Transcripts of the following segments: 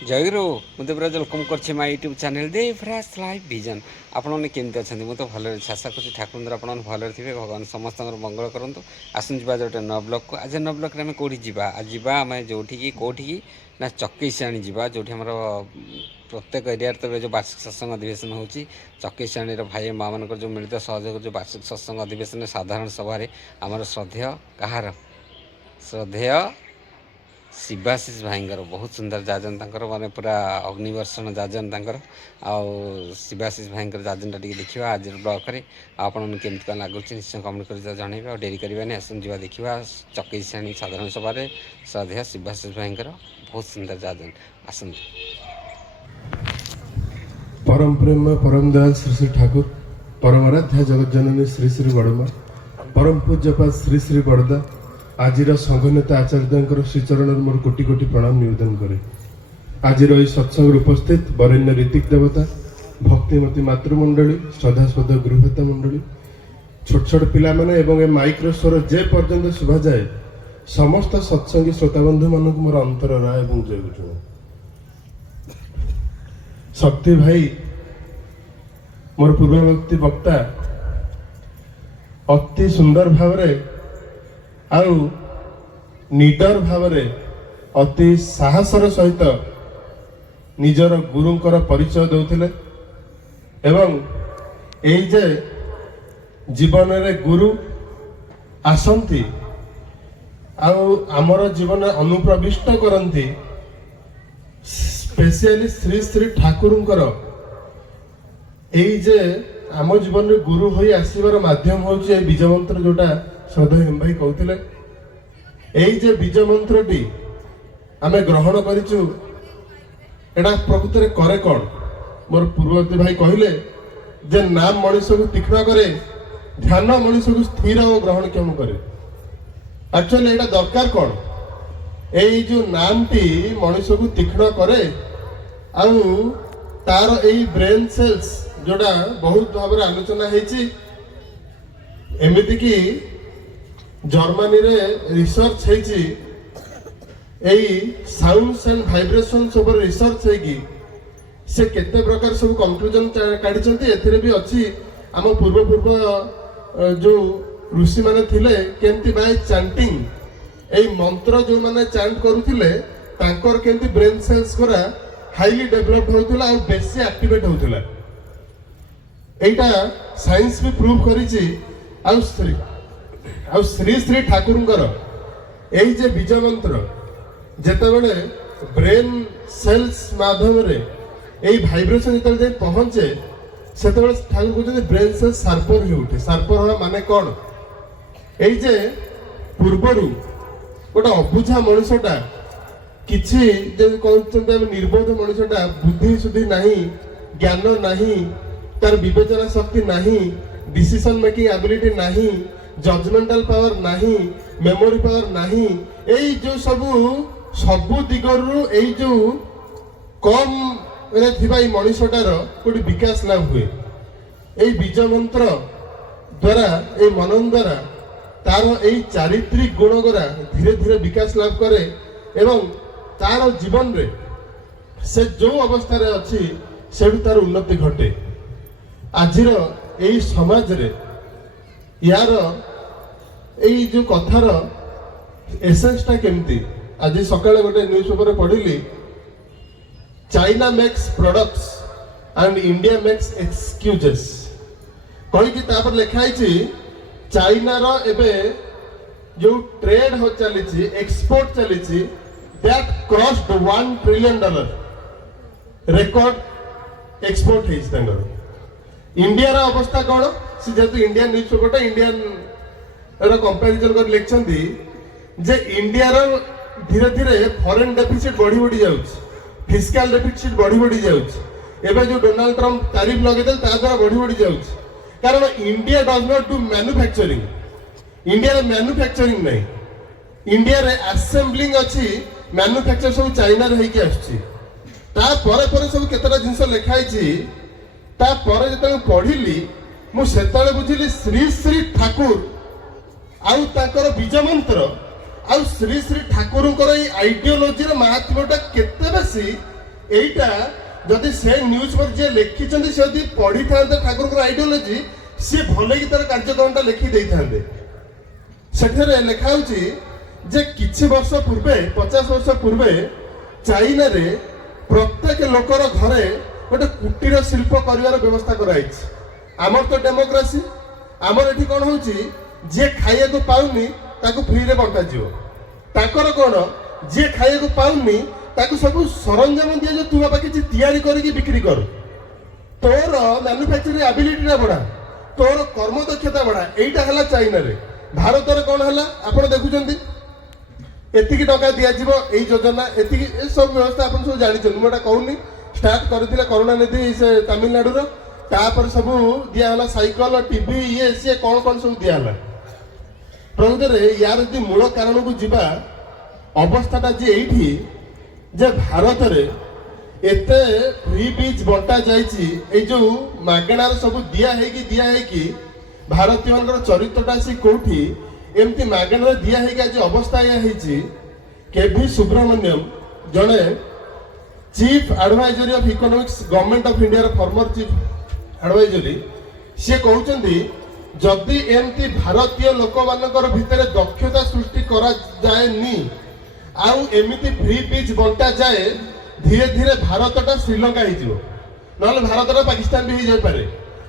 ଜୟଗୁରୁ ମୁଁ ଦେବରାଜ ୱେଲକମ୍ କରୁଛି my YouTube channel Devraj live vision. ଆପଣମାନେ କେମିତି ଅଛନ୍ତି? ମୁଁ ତ ଭଲରେ ଅଛି। ଆଶା କରୁଛି ଠାକୁରଙ୍କ ଦ୍ୱାରା ଆପଣମାନେ ଭଲରେ ଥିବେ। ଭଗବାନ ସମସ୍ତଙ୍କର ମଙ୍ଗଳ କରନ୍ତୁ। ଆସନ୍ତୁ ଯିବା ଗୋଟେ ନୂଆ ବ୍ଲଗ୍କୁ। ଆଜି ନୂଆ ବ୍ଲଗ୍ରେ ଆମେ କେଉଁଠି ଯିବା? ଆଜି ଯିବା ଆମେ କେଉଁଠିକି ନା ଚକେଇସାଣି ଯିବା, ଯେଉଁଠି ଆମର ପ୍ରତ୍ୟେକ ଏରିଆରେ ତ ଏବେ ଯେଉଁ ବାର୍ଷିକ ସତ୍ସଙ୍ଗ ଅଧିବେଶନ ହେଉଛି। ଚକେଇସାଣିର ଭାଇ ମାଆମାନଙ୍କର ଯେଉଁ ମିଳିତ ସହଯୋଗ ଯେଉଁ ବାର୍ଷିକ ସତ୍ସଙ୍ଗ ଅଧିବେଶନରେ ସାଧାରଣ ସଭାରେ ଆମର ଶ୍ରଦ୍ଧେୟ କାହାର ଶ୍ରଦ୍ଧେୟ ଶିବାଶିଷ ଭାଇଙ୍କର ବହୁତ ସୁନ୍ଦର ଯାଜନ ତାଙ୍କର, ମାନେ ପୁରା ଅଗ୍ନିବର୍ଷଣ ଯାଜନ ତାଙ୍କର। ଆଉ ଶିବାଶିଷ ଭାଇଙ୍କର ଯାଜନଟା ଟିକେ ଦେଖିବା ଆଜିର ବ୍ଲଗ୍ରେ। ଆପଣଙ୍କୁ କେମିତି କ'ଣ ଲାଗୁଛି ନିଶ୍ଚୟ କମେଣ୍ଟ କରି ଜଣାଇବେ। ଆଉ ଡେରି କରିବାନି, ଆସନ୍ତୁ ଯିବା ଦେଖିବା ଚକେଇସାଣି ସାଧାରଣ ସଭାରେ ଶ୍ରଦ୍ଧେୟ ଶିବାଶିଷ ଭାଇଙ୍କର ବହୁତ ସୁନ୍ଦର ଯାଜନ। ଆସନ୍ତୁ। परम प्रेम परम दयाल श्री श्री ठाकुर, परम आराध्या जगत जननी श्री श्री बड़मा, परम पूज्यपाद श्री श्री बड़दा आज संघ नेता आचार्य श्रीचरण मोर कोटि कोटि प्रणाम निवेदन करे। आज सत्संग उपस्थित वरेण्य ऋतिक देवता, भक्तिमती मातृमंडली, श्रद्धास्पद गृहता मंडली, छोट छोट पिला माने एवं ए माइक्रो स्वर जे पर्यंत शुभा जाए समस्त सत्संगी श्रोताबंधु मानक मोर अंतर राय एवं जय गुरु। शक्ति भाई मोर पूर्ववर्ती वक्ता अति सुंदर भावरे आउ निडर भावरे अति साहसर सहित निजर गुरुंकर परिचय दौथिले एवं एई जे जीवन रे गुरु आसंती आउ आमर जीवन अनुप्रविष्ट करंती स्पेशली श्री श्री ठाकुरंकर एई जे आम जीवन रे गुरु होई आसीबार माध्यम होउची ए बीज मंत्र जोटा श्रद्धेय हेम भाई कहथिले। एई जे बीज मंत्रटी आमे ग्रहण करिचु एटा प्रकृत रे करे कोन? मोर पूर्ववर्ती भाई कहले जे नाम मनुष्य को तीक्ष्ण करे, ध्यान मनुष्य को स्थिर और ग्रहण क्षम करे। एक्चुअली एटा दरकार कोन? एई जो नामटी मनुष्य को तीक्ष्ण करे आउ तार एई ब्रेन सेल्स जोड़ा बहुत भाव आलोचना हेची। एमिति की जर्मनी रे रिसर्च हेची, एई साउंड्स एंड वाइब्रेशंस ऊपर रिसर्च हेकी से केते प्रकार सब कंक्लूजन काढिचंती। एथिरे भी अछि आम पूर्व जो ऋषि माने थिले केमती बाय चैंटिंग एई मंत्र जो माने चैंट करूथिले तांकर केमती ब्रेन सेल्स कोरा हाईली डेवलप्ड होउथिला और बेसी एक्टिवेट होउथिला। एटा साइंस भी प्रूव करिछि। आ श्री श्री ठाकुरंकर एई जे बीज मंत्र जेतेबेले ब्रेन सेल्स माध्यम रे एई वाइब्रेशन जेतेबेले पहुंचे सेतेबेले ठाकुर कहते ब्रेन सेल्स शार्पर हो उठे। शार्पर होवा माने कोन? एई जे पूर्वरु गोटा अबुझा मनुष्यटा किछि जे कहउछन्ते निर्बोध मनुष्यटा बुद्धि सुद्धि नाही, ज्ञान नाही, तार विवेचना शक्ति नाही, डिसीजन मेकिंग एबिलिटी नाही, जजमेंटल पावर नाही, मेमोरी पावर नाही, एई जो सबु दिगरु एई जो कम रे थिबा ई मनुष्यटार कोडी विकास लाभ हुए। एई बीज मंत्र द्वारा एई मनन द्वारा तार एई चारित्रिक गुण गोरा धीरे धीरे विकास लाभ करे एवं तार जीवन रे से जो अवस्था रे अछि सेठु तार उन्नति घटे। आजिर एई समाज रे यार एई जो कथार एसेंसटा केमती? आज सकाळे गोटे न्यूज पेपर पढ़िली, China makes products and India makes excuses कहि कि तापर लिखा है चाइना रो एबे जो ट्रेड हो चली एक्सपोर्ट चली that crossed $1 trillion record export है। इंडिया रा अवस्था कौन? से जेतु इंडियन न्यूज पेपर इंडियन रा कंपैरिजन कर लिखछंती जे इंडिया रा धीरे धीरे फॉरेन डेफिसिट बढ़ी जाउछ, फिस्कल डेफिसिट बढ़ी जाउछ। एबे जो डोनाल्ड ट्रम्प टैरिफ लगेदल ता द्वारा बढ़ी जाउछ, कारण India does not do manufacturing. India रे मैन्युफैक्चरिंग नहीं, इंडिया रे असेंबलिंग अछि, मैन्युफैक्चर सब चाइना रे हेकी आछि। ता परे परे सब केतरा जिंस लिखाई छी। ता परे जतले पढ़िली मु सेतले बुझिली श्री श्री ठाकुर आउ ताकर बीज मंत्र आउ श्री श्री ठाकुरंकर आइडियोलॉजी रे महात्म्यटा केते बेसी এইটা যদি ସେ ନ୍ୟୁଜ୍ ପରେ ଯିଏ ଲେଖିଛନ୍ତି ସେ ଯଦି ପଢିଥାନ୍ତେ ଠାକୁରଙ୍କର ଆଇଡିଓଲୋଜି ସିଏ ଭଲକି ତାର କାର୍ଯ୍ୟକ୍ରମଟା ଲେଖି ଦେଇଥାନ୍ତେ। ସେଠାରେ ଲେଖା ହେଉଛି ଯେ କିଛି ବର୍ଷ ପୂର୍ବେ 50 ବର୍ଷ ପୂର୍ବେ ଚାଇନାରେ ପ୍ରତ୍ୟେକ ଲୋକର ଘରେ ଗୋଟେ କୁଟୀର ଶିଳ୍ପ କରିବାର ବ୍ୟବସ୍ଥା କରାଯାଇଛି। ଆମର ତ ଡେମୋକ୍ରାସି, ଆମର ଏଠି କ'ଣ ହେଉଛି ଯିଏ ଖାଇବାକୁ ପାଉନି ତାକୁ ଫ୍ରିରେ ବଣ୍ଟାଯିବ। ତାଙ୍କର କ'ଣ ଯିଏ ଖାଇବାକୁ ପାଉନି ତାକୁ ସବୁ ସରଞ୍ଜାମ ଦିଆଯିବ, ତୁ ବାପା କିଛି ତିଆରି କରିକି ବିକ୍ରି କର, ତୋର ମ୍ୟାନୁଫ୍ୟାକ୍ଚରିଂ ଆବିଲିଟିଟା ବଢା, ତୋର କର୍ମଦକ୍ଷତା ବଢା। ଏଇଟା ହେଲା ଚାଇନାରେ। ଭାରତରେ କ'ଣ ହେଲା ଆପଣ ଦେଖୁଛନ୍ତି, ଏତିକି ଟଙ୍କା ଦିଆଯିବ ଏଇ ଯୋଜନା, ଏତିକି ଏସବୁ ବ୍ୟବସ୍ଥା ଆପଣ ସବୁ ଜାଣିଛନ୍ତି। ମୁଁ ଏଟା କହୁନି, ଷ୍ଟାର୍ଟ କରିଥିଲେ କରୁଣାନିଧି ସେ ତାମିଲନାଡୁର, ତାପରେ ସବୁ ଦିଆହେଲା ସାଇକେଲ, ଟିଭି, ଇଏ ସିଏ କ'ଣ କ'ଣ ସବୁ ଦିଆହେଲା। ପ୍ରକୃତରେ ୟାର ଯଦି ମୂଳ କାରଣକୁ ଯିବା, ଅବସ୍ଥାଟା ଯେ ଏଇଠି ଯେ ଭାରତରେ ଏତେ ଫ୍ରି ବିଚ୍ ବଣ୍ଟା ଯାଇଛି, ଏଇ ଯୋଉ ମାଗଣାରେ ସବୁ ଦିଆ ହେଇକି ଭାରତୀୟମାନଙ୍କର ଚରିତ୍ରଟା ଆସି କୋଉଠି ଏମିତି ମାଗଣାରେ ଦିଆ ହେଇକି ଆଜି ଅବସ୍ଥା ଏଇଆ ହେଇଛି। କେଭି ସୁବ୍ରମଣ୍ୟମ ଜଣେ chief advisory of economics government of ଇଣ୍ଡିଆର ଫର୍ମର ଚିଫ୍ ଆଡଭାଇଜରୀ, ସିଏ କହୁଛନ୍ତି ଯଦି ଏମିତି ଭାରତୀୟ ଲୋକମାନଙ୍କର ଭିତରେ ଦକ୍ଷତା ସୃଷ୍ଟି କରାଯାଏନି ଆଉ ଏମିତି ଫ୍ରି ବିଚ୍ ବଣ୍ଟା ଯାଏ, ଧୀରେ ଧୀରେ ଭାରତଟା ଶ୍ରୀଲଙ୍କା ହେଇଯିବ, ନହେଲେ ଭାରତଟା ପାକିସ୍ତାନ ବି ହେଇଯାଇପାରେ।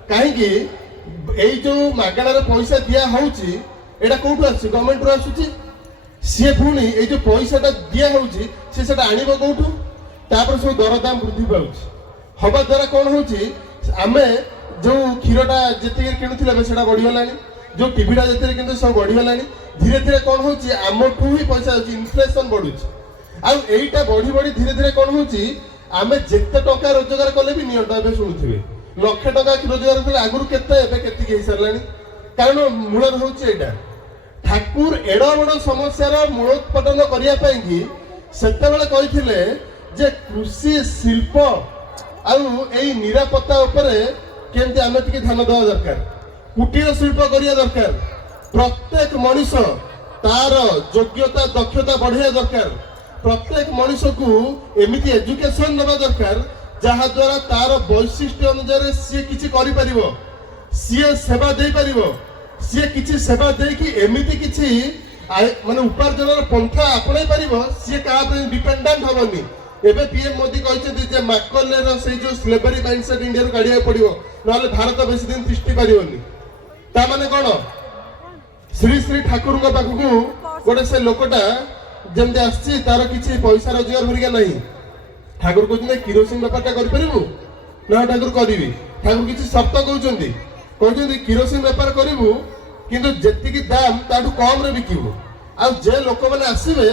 କାହିଁକି ଏଇ ଯୋଉ ମାଗଣାରେ ପଇସା ଦିଆ ହଉଛି ଏଇଟା କୋଉଠୁ ଆସୁଛି? ଗଭର୍ଣ୍ଣମେଣ୍ଟରୁ ଆସୁଛି। ସିଏ ପୁଣି ଏଇ ଯୋଉ ପଇସାଟା ଦିଆ ହଉଛି ସିଏ ସେଟା ଆଣିବ କୋଉଠୁ? ତାପରେ ସବୁ ଦରଦାମ ବୃଦ୍ଧି ପାଉଛି। ହବା ଦ୍ୱାରା କ'ଣ ହଉଛି, ଆମେ ଯୋଉ କ୍ଷୀରଟା ଯେତିକି କିଣୁଥିଲେ ଏବେ ସେଟା ବଢିଗଲାଣି, ଯୋଉ ଟିଭିଟା ଯେତିକି କିନ୍ତୁ ସବୁ ବଢିଗଲାଣି। ଧୀରେ ଧୀରେ କ'ଣ ହଉଛି, ଆମଠୁ ହିଁ ପଇସା ଯାଉଛି, ଇନଫ୍ଲେସନ ବଢୁଛି। ଆଉ ଏଇଟା ବଢି ବଢି ଧୀରେ ଧୀରେ କ'ଣ ହଉଛି, ଆମେ ଯେତେ ଟଙ୍କା ରୋଜଗାର କଲେ ବି ନିଅଣ୍ଟ ଏବେ ଶୁଣୁଥିବେ, ଲକ୍ଷେ ଟଙ୍କା ରୋଜଗାର କଲେ ଆଗରୁ କେତେ, ଏବେ କେତିକି ହେଇସାରିଲାଣି। କାରଣ ମୂଳରେ ହଉଛି ଏଇଟା। ଠାକୁର ଏଡ ବଡ ସମସ୍ୟାର ମୂଳୋତ୍ପାଟନ କରିବା ପାଇଁ କି ସେତେବେଳେ କହିଥିଲେ ଯେ କୃଷି ଶିଳ୍ପ ଆଉ ଏଇ ନିରାପତ୍ତା ଉପରେ କେମିତି ଆମେ ଟିକେ ଧ୍ୟାନ ଦେବା ଦରକାର, କୁଟୀର ଶିଳ୍ପ କରିବା ଦରକାର, ପ୍ରତ୍ୟେକ ମଣିଷ ତାର ଯୋଗ୍ୟତା ଦକ୍ଷତା ବଢେଇବା ଦରକାର, ପ୍ରତ୍ୟେକ ମଣିଷକୁ ଏମିତି ଏଜୁକେସନ ଦେବା ଦରକାର ଯାହା ଦ୍ୱାରା ତାର ବୈଶିଷ୍ଟ୍ୟ ଅନୁସାରେ ସିଏ କିଛି କରିପାରିବ, ସିଏ ସେବା ଦେଇପାରିବ, ସିଏ କିଛି ସେବା ଦେଇକି ଏମିତି କିଛି ମାନେ ଉପାର୍ଜନର ପନ୍ଥା ଆପଣେଇ ପାରିବ, ସିଏ କାହା ପାଇଁ ଡିପେଣ୍ଡେଣ୍ଟ ହବନି। ଏବେ ପିଏମ ମୋଦି କହିଛନ୍ତି ଯେ ମାକଲେର ସେଇ ଯୋଉ ସ୍ଲେଭରି ମାଇଣ୍ଡସେଟ୍ ଇଣ୍ଡିଆରୁ କାଢିବାକୁ ପଡିବ, ନହେଲେ ଭାରତ ବେଶୀ ଦିନ ତିଷ୍ଠି ପାରିବନି। ତା ମାନେ କ'ଣ, ଶ୍ରୀ ଶ୍ରୀ ଠାକୁରଙ୍କ ପାଖକୁ ଗୋଟେ ସେ ଲୋକଟା ଯେମିତି ଆସିଛି ତାର କିଛି ପଇସା ରୋଜଗାର ଭରିକା ନାହିଁ, ଠାକୁର କହୁଛନ୍ତି କିରୋସିନ ବେପାରଟା କରିପାରିବୁ ନା? ଠାକୁର କରିବି। ଠାକୁର କିଛି ସର୍ତ୍ତ କହୁଛନ୍ତି କିରୋସିନ ବେପାର କରିବୁ କିନ୍ତୁ ଯେତିକି ଦାମ ତାଠୁ କମରେ ବିକିବୁ। ଆଉ ଯେ ଲୋକମାନେ ଆସିବେ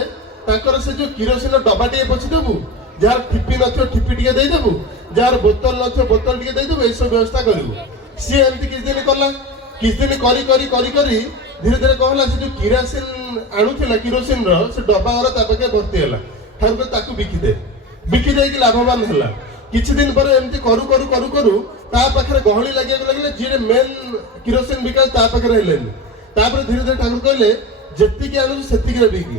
ତାଙ୍କର ସେ ଯୋଉ କିରୋସିନ ଡବା ଟିକେ ପୋଛିଦେବୁ, ଯାହାର ଠିପି ନଥିବ ଠିପି ଟିକେ ଦେଇଦେବୁ, ଯାହାର ବୋତଲ ନଥିବ ବୋତଲ ଟିକେ ଦେଇଦେବୁ, ଏଇସବୁ ବ୍ୟବସ୍ଥା କରିବୁ। ସିଏ ଏମିତି କିଛି ଦିନ କଲା, କିଛି ଦିନ କରି କରି କରି କରି ଧୀରେ ଧୀରେ କ'ଣ ହେଲା, ସେ ଯୋଉ କିରୋସିନ ଆଣୁଥିଲା କିରୋସିନର ସେ ଡବା ଘର ତା ପାଖେ ଭର୍ତ୍ତି ହେଲା। ଠାକୁର ତାକୁ ବିକିଦେ, ବିକି ଦେଇକି ଲାଭବାନ ହେଲା। କିଛି ଦିନ ପରେ ଏମିତି କରୁ କରୁ କରୁ କରୁ ତା ପାଖରେ ଗହଳି ଲାଗିବାକୁ ଲାଗିଲେ, ଯିଏ ମେନ୍ କିରୋସିନ ବିକା ତା ପାଖରେ ହେଲେନି। ତାପରେ ଧୀରେ ଧୀରେ ଠାକୁର କହିଲେ ଯେତିକି ଆଣୁଛୁ ସେତିକିରେ ବିକି,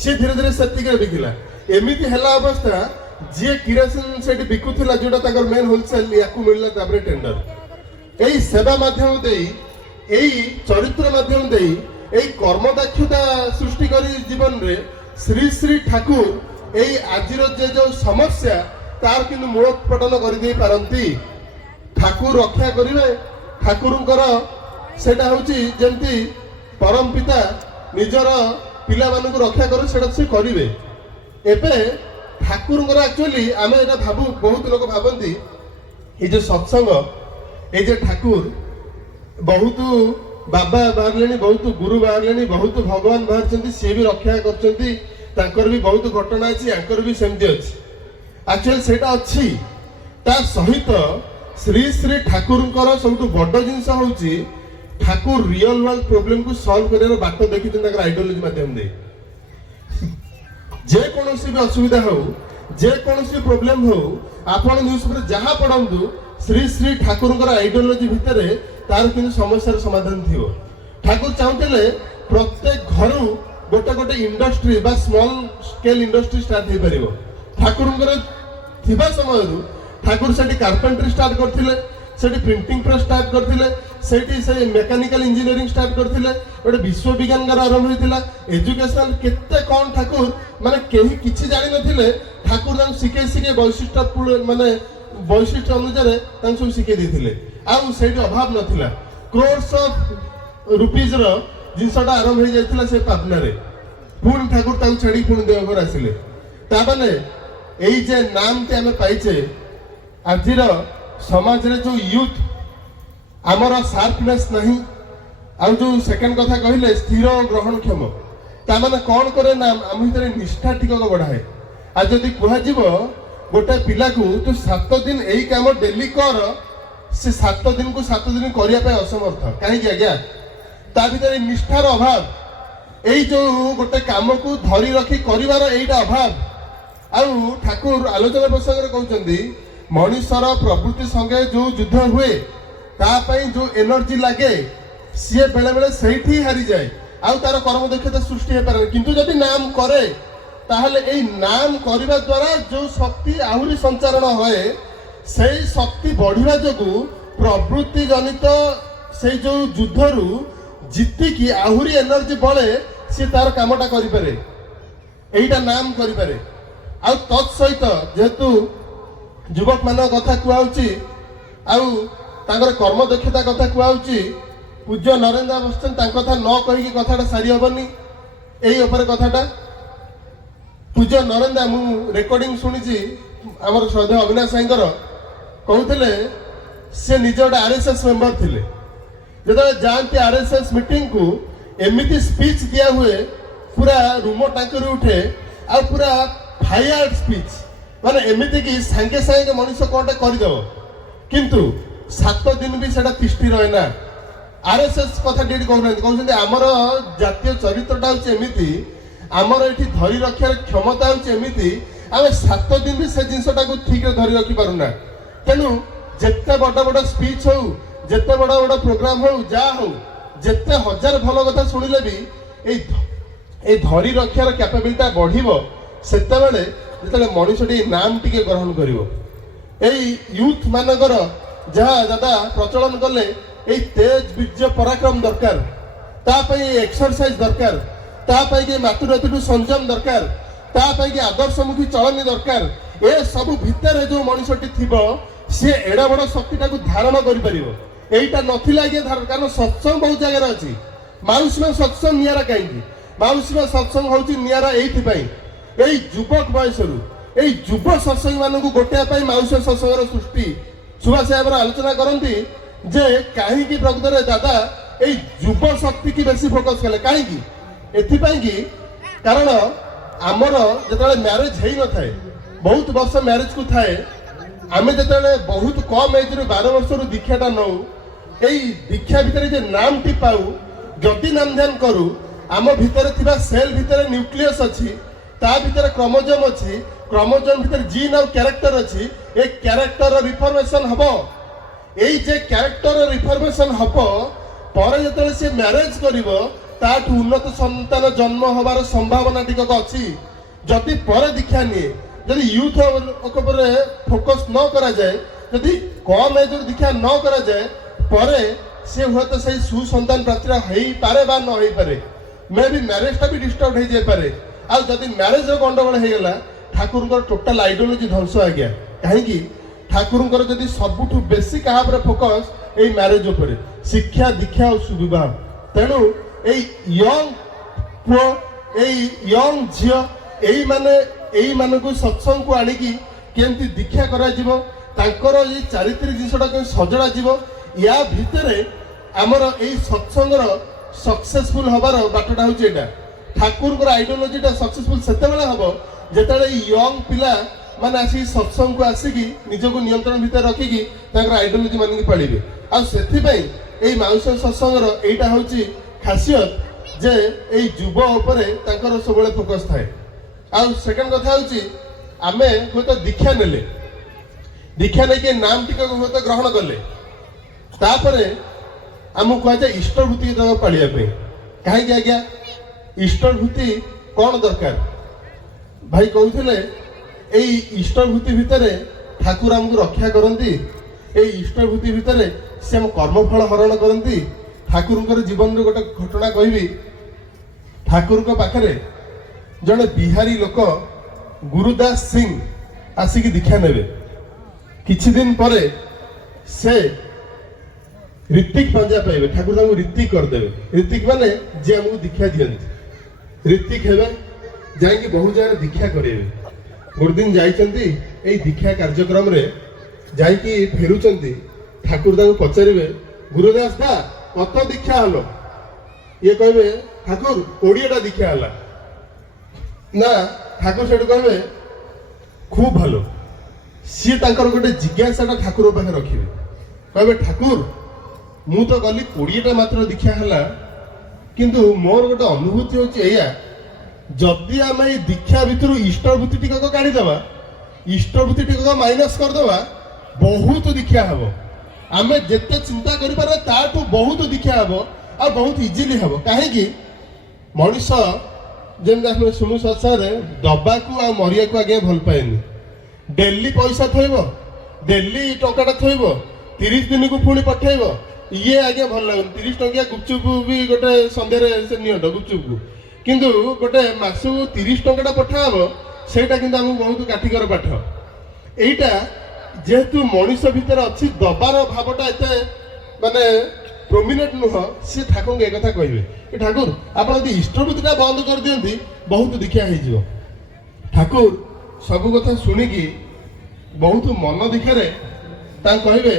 ସିଏ ଧୀରେ ଧୀରେ ସେତିକିରେ ବିକିଲା। ଏମିତି ହେଲା ଅବସ୍ଥା, ଯିଏ କିରୋସିନ ସେଠି ବିକୁଥିଲା ଯୋଉଟା ତାଙ୍କର ମେନ୍ ହୋଲସେଲ, ୟାକୁ ମିଳିଲା ତାପରେ ଟେଣ୍ଡର। ଏଇ ସେବା ମାଧ୍ୟମ ଦେଇ, ଏଇ ଚରିତ୍ର ମାଧ୍ୟମ ଦେଇ, ଏଇ କର୍ମଦକ୍ଷତା ସୃଷ୍ଟି କରି ଜୀବନରେ ଶ୍ରୀ ଶ୍ରୀ ଠାକୁର ଏଇ ଆଜିର ଯେ ଯୋଉ ସମସ୍ୟା ତାର କିନ୍ତୁ ମୂଳୋତ୍ପାଟନ କରିଦେଇ ପାରନ୍ତି। ଠାକୁର ରକ୍ଷା କରିବେ, ଠାକୁରଙ୍କର ସେଟା ହଉଛି ଯେମିତି ପରମ ପିତା ନିଜର ପିଲାମାନଙ୍କୁ ରକ୍ଷା କରୁ ସେଟା ସେ କରିବେ। ଏବେ ଠାକୁରଙ୍କର ଆକ୍ଚୁଆଲି ଆମେ ଏଟା ଭାବୁ, ବହୁତ ଲୋକ ଭାବନ୍ତି ଏଇ ଯୋଉ ସତ୍ସଙ୍ଗ, ଏଇ ଯେ ଠାକୁର ବହୁତ ବାବା ବାହାରିଲେଣି, ବହୁତ ଗୁରୁ ବାହାରିଲେଣି, ବହୁତ ଭଗବାନ ବାହାରିଛନ୍ତି, ସିଏ ବି ରକ୍ଷା କରୁଛନ୍ତି, ତାଙ୍କର ବି ବହୁତ ଘଟଣା ଅଛି, ୟାଙ୍କର ବି ସେମିତି ଅଛି। ଆକ୍ଚୁଆଲି ସେଇଟା ଅଛି, ତା ସହିତ ଶ୍ରୀ ଶ୍ରୀ ଠାକୁରଙ୍କର ସବୁଠୁ ବଡ ଜିନିଷ ହଉଛି ଠାକୁର ରିଅଲ ୱାର୍ଲଡ ପ୍ରୋବ୍ଲେମକୁ ସଲ୍ଭ କରିବାର ବାଟ ଦେଖିଛନ୍ତି ତାଙ୍କର ଆଇଡିଓଲୋଜି ମାଧ୍ୟମ ଦେଇ। ଯେକୌଣସି ବି ଅସୁବିଧା ହଉ, ଯେକୌଣସି ପ୍ରୋବ୍ଲେମ ହଉ, ଆପଣ ନ୍ୟୁଜ ଉପରେ ଯାହା ପଢନ୍ତୁ, ଶ୍ରୀ ଶ୍ରୀ ଠାକୁରଙ୍କର ଆଇଡିଓଲୋଜି ଭିତରେ ତାର କିନ୍ତୁ ସମସ୍ୟାର ସମାଧାନ ଥିବ। ଠାକୁର ଚାହୁଁଥିଲେ ପ୍ରତ୍ୟେକ ଘରୁ ଗୋଟେ ଗୋଟେ ଇଣ୍ଡଷ୍ଟ୍ରି ବା ସ୍ମଲ ସ୍କେଲ ଇଣ୍ଡଷ୍ଟ୍ରି ଷ୍ଟାର୍ଟ ହେଇପାରିବ। ଠାକୁରଙ୍କର थिबा समयरू ठाकुर सेठी कार्पेंट्री स्टार्ट करथिले, सेठी प्रिंटिंग प्रेस स्टार्ट करथिले, सेठी से मेकानिकल इंजीनियरिंग स्टार्ट करथिले, गोटे विश्व विज्ञान का आरंभ होइतिला, एजुकेशनल केते कोन ठाकुर माने केही किछि जानि नथिले, ठाकुर तांको सिके सिके वैशिष्ट्य माने वैशिष्ट्य अनुसार तांको सब सिके दिथिले। आउ सेठी अभाव नथिला, क्रोर्स ऑफ रुपीज रो जिनसटा आरंभ हो जाइतिला से पाटना रे, पुणी ठाकुर तांको छाड़ी पुणी देवघर आसिले। ता माने एई जे नाम ते हमें पाइछे, आजिर समाज रे जो यूथ आमर शार्पनेस नहीं, आ जो सेकंड कथा कहले स्थिर ग्रहण क्षम, ता माने कोन करे नाम आम भितर निष्ठा टिकक बढ़ाए। आ जदि कुहा जीवो गोटे पिला को तू 7 दिन एई काम डेली कर, से 7 दिन को 7 दिन करिया पे असमर्थ कहीं आज्ञा, ता भितर निष्ठार अभाव, एई जो गोटे काम को धरी रखी करिवार एईटा अभाव। आउ ठाकुर आलोचना प्रसंग कहउचंदी मनुष्यर प्रवृत्ति संगे जो युद्ध हुए ता पई जो एनर्जी लागे सी बेले बेले सेठी हारी जाए, आउ तार कर्म दक्षता सृष्टि हे पारे। किंतु जदि नाम करे ताहले एई नाम करिबा द्वारा जो शक्ति आहुरी संचारण होए, सेई शक्ति बढ़िबा जोगु प्रवृत्ति जनित से जो युद्धरू जीति की आहुरी एनर्जी बळे, सी तार कामटा करि पारे, एईटा नाम करि पारे। आ तत्सहित जेहेतु युवक मान कथा कुआउची, आउ तांकर कर्म दक्षता कथा कुआउची, पूज्य नरेंद्र बसचन तांक कथा न कहिकी कथाटा सारी हबनी। एई ऊपर कथाटा पूज्य नरेंद्र मु रेकॉर्डिंग सुनिची, हमर श्रद्धेय अविनाश साईंकर कहउथिले से निज गोटे आरएसएस मेंबर थिले, जेतबे जानती आरएसएस मीटिंग को एमिति स्पीच दिया हुए पूरा रूम टांकरी उठे, आ पूरा फायर स्पीच माने एमिति की सांगे सांगे मनुष्य कोनटा करदेव, किंतु 7 दिन भी सेटा तिष्टि रहे ना। आरएसएस कथा डेडी कहउछन्ते हमर जातीय चरित्रटा होछ एमिति, हमर एठी धरी रखियार क्षमता होछ एमिति, आमे 7 दिन भी से जिंसटा को ठीक रे धरी रखि पारुना। तेनु जेते बड़ बड़ स्पीच हो, जेते बड़ बड़ प्रोग्राम हो, जा हो, जेते हजार भल कथा सुनिले भी ए धरी रखियार कैपेबिलिटी बढ़िबो, सेते बेले जेते मनुष्यटी नाम टिके ग्रहण करिवो। एई यूथ मानकर जहा दादा प्रचलन कले एई तेज बीर्य पराक्रम दरकार, ता पई एक्सरसाइज दरकार, ता पई के मातुरतु संयम दरकार, ता पई के आदर्शमुखी चलनी दरकार। ए सब भितर जो मनुष्यटी थिबो से एडा बड़ शक्तिटा को धारण करि परिबो। एईटा नथिला के धारण, कारण सत्संग बहुत जगह अछि। माउसमा सत्संग नियारा काईकी, माउसमा सत्संग होउची नियारा एइथि पई एई युवक बयसरु एई युव सत्संग मानकु गोटे पई माउस सत्संगर सृष्टि सुभाष साहेब आलोचना करती जे कहीं प्रकृत में दादा ये युव शक्ति की बेसी फोकस कले कहीं एथि कारण आमर जो मैरेज हो न थाए बहुत वर्ष मैरेज को थाए आम जो बहुत कम एज 12 वर्ष दीक्षाटा नौ यही दीक्षा भितर जो नाम टी पाऊ जदि नाम ध्यान करू आम भितर थिबा सेल भितर न्यूक्लियस अच्छी ता भितर क्रोमोजोम अच्छी क्रोमोजोम भितर जीन और कैरेक्टर अच्छी ए कैरेक्टर रिफॉर्मेशन हबो एई जे कैरेक्टर रिफॉर्मेशन हबो पर जतले से मैरेज करिवो ताठ उन्नत संतान जन्म होबार संभावना टिकक अच्छी जदि पर दीक्षा निये जदि यूथ ऊपर फोकस न करा जाए जदि कम एज दीक्षा न करा जाए परे से हुए तो सही सुसंतान प्राप्ति हो पारे बा न हो पारे मे भी मैरेजटा भी डिस्टर्ब हो जाए पारे आ जदि मैरेज गंडगोल हो गला ठाकुर टोटाल आइडियोलॉजी ध्वंस आ गया कहीं ठाकुर जदि सबुठु बेसी क्या फोकस यही मैरेज उपर शिक्षा दीक्षा और सुविवाह तेणु यंग पुओ यंग झील यही माने सत्संग को आणिकी केमती दीक्षा करा जीवो तांकर ये चारित्रिक जिनसटा सजड़ा जीवो या भितरे आमर यही सत्संगर सक्सेसफुल हबार बाटटा हूँ एटा ठाकुर आइडियोलॉजीटा सक्सेसफुल सेते बेले हबो जेतेबेले यंग पिला माने आसी सत्संग को आसिकी निजको नियंत्रण भितर रखिकी तांकर आइडियोलॉजी मानिकी पालिबे आ सेथि पई एई माउस सत्संगर एटा होची खासियत जे एई युव उपरे तांकर सबले फोकस थाए आ सेकंड कथा होची आमे होतो दीक्षा नेले दीक्षा नेके नाम टिक होतो ग्रहण करले तापरे हमु कहै जे इष्टभूति दवा पालिया पे काहे आज्ञा इष्टभूति कोन दरकार भाई कहउथिले এই ଇଷ୍ଟଭୂତି ଭିତରେ ଠାକୁର ଆମକୁ ରକ୍ଷା କରନ୍ତି। ଏଇ ଇଷ୍ଟଭୂତି ଭିତରେ ସେ ଆମ କର୍ମଫଳ ହରଣ କରନ୍ତି। ଠାକୁରଙ୍କର ଜୀବନରେ ଗୋଟେ ଘଟଣା କହିବି। ଠାକୁରଙ୍କ ପାଖରେ ଜଣେ ବିହାରୀ ଲୋକ ଗୁରୁଦାସ ସିଂ ଆସିକି ଦୀକ୍ଷା ନେବେ। କିଛି ଦିନ ପରେ ସେ ଋତିକ ପଞ୍ଜା ପାଇବେ। ଠାକୁର ତାଙ୍କୁ ଋତିକ କରିଦେବେ। ଋତିକ ମାନେ ଯିଏ ଆମକୁ ଦୀକ୍ଷା ଦିଅନ୍ତି, ଋତିକ ହେବେ, ଯାଇକି ବହୁ ଜାଗାରେ ଦୀକ୍ଷା କରିବେ। ଗୋଟେ ଦିନ ଯାଇଛନ୍ତି ଏଇ ଦୀକ୍ଷା କାର୍ଯ୍ୟକ୍ରମରେ, ଯାଇକି ଫେରୁଛନ୍ତି, ଠାକୁର ତାଙ୍କୁ ପଚାରିବେ, ଗୁରୁଦାସ ଦା କତ ଦୀକ୍ଷା ହଲ? ଇଏ କହିବେ, ଠାକୁର 20ଟା ଦୀକ୍ଷା ହେଲା। ନା, ଠାକୁର ସେଠୁ କହିବେ, ଖୁବ ଭଲ। ସିଏ ତାଙ୍କର ଗୋଟେ ଜିଜ୍ଞାସାଟା ଠାକୁର ପାଖରେ ରଖିବେ। କହିବେ, ଠାକୁର ମୁଁ ତ ଗଲି 20ଟା ମାତ୍ର ଦୀକ୍ଷା ହେଲା, କିନ୍ତୁ ମୋର ଗୋଟେ ଅନୁଭୂତି ହଉଛି ଏଇଆ, ଯଦି ଆମେ ଏଇ ଦୀକ୍ଷା ଭିତରୁ ଇଷ୍ଟଭୂତି ଟିକକ କାଢିଦେବା, ଇଷ୍ଟଭୂତି ଟିକକ ମାଇନସ କରିଦେବା, ବହୁତ ଦୀକ୍ଷା ହବ। ଆମେ ଯେତେ ଚିନ୍ତା କରିପାରିବା ତାଠୁ ବହୁତ ଦୀକ୍ଷା ହବ, ଆଉ ବହୁତ ଇଜିଲି ହବ। କାହିଁକି? ମଣିଷ ଯେମିତି ଆମେ ଶୁଣୁ ସଂସାରରେ ଦବାକୁ ଆଉ ମରିବାକୁ ଆଜ୍ଞା ଭଲ ପାଏନି। ଡେଲି ପଇସା ଥୋଇବ, ଡେଲି ଟଙ୍କାଟା ଥୋଇବ, 30 ଦିନକୁ ପୁଣି ପଠେଇବ, ଇଏ ଆଜ୍ଞା ଭଲ ଲାଗୁନି। 30 ଟଙ୍କିଆ ଗୁପଚୁପ ବି ଗୋଟେ ସନ୍ଧ୍ୟାରେ ସେ ନିଅଣ୍ଟ ଗୁପଚୁପକୁ, କିନ୍ତୁ ଗୋଟେ ମାସକୁ 30 ଟଙ୍କାଟା ପଠାହବ, ସେଇଟା କିନ୍ତୁ ଆମକୁ ବହୁତ କାଠିକର ପାଠ। ଏଇଟା ଯେହେତୁ ମଣିଷ ଭିତରେ ଅଛି, ଦବାର ଭାବଟା ଏତେ ମାନେ ପ୍ରୋମିନେଣ୍ଟ ନୁହଁ, ସିଏ ଠାକୁରଙ୍କୁ ଏ କଥା କହିବେ, ଏ ଠାକୁର ଆପଣ ଯଦି ଇଷ୍ଟଭୂତିଟା ବନ୍ଦ କରିଦିଅନ୍ତି ବହୁତ ଦୀକ୍ଷା ହେଇଯିବ। ଠାକୁର ସବୁ କଥା ଶୁଣିକି ବହୁତ ମନ ଦୁଃଖରେ ତାଙ୍କୁ କହିବେ,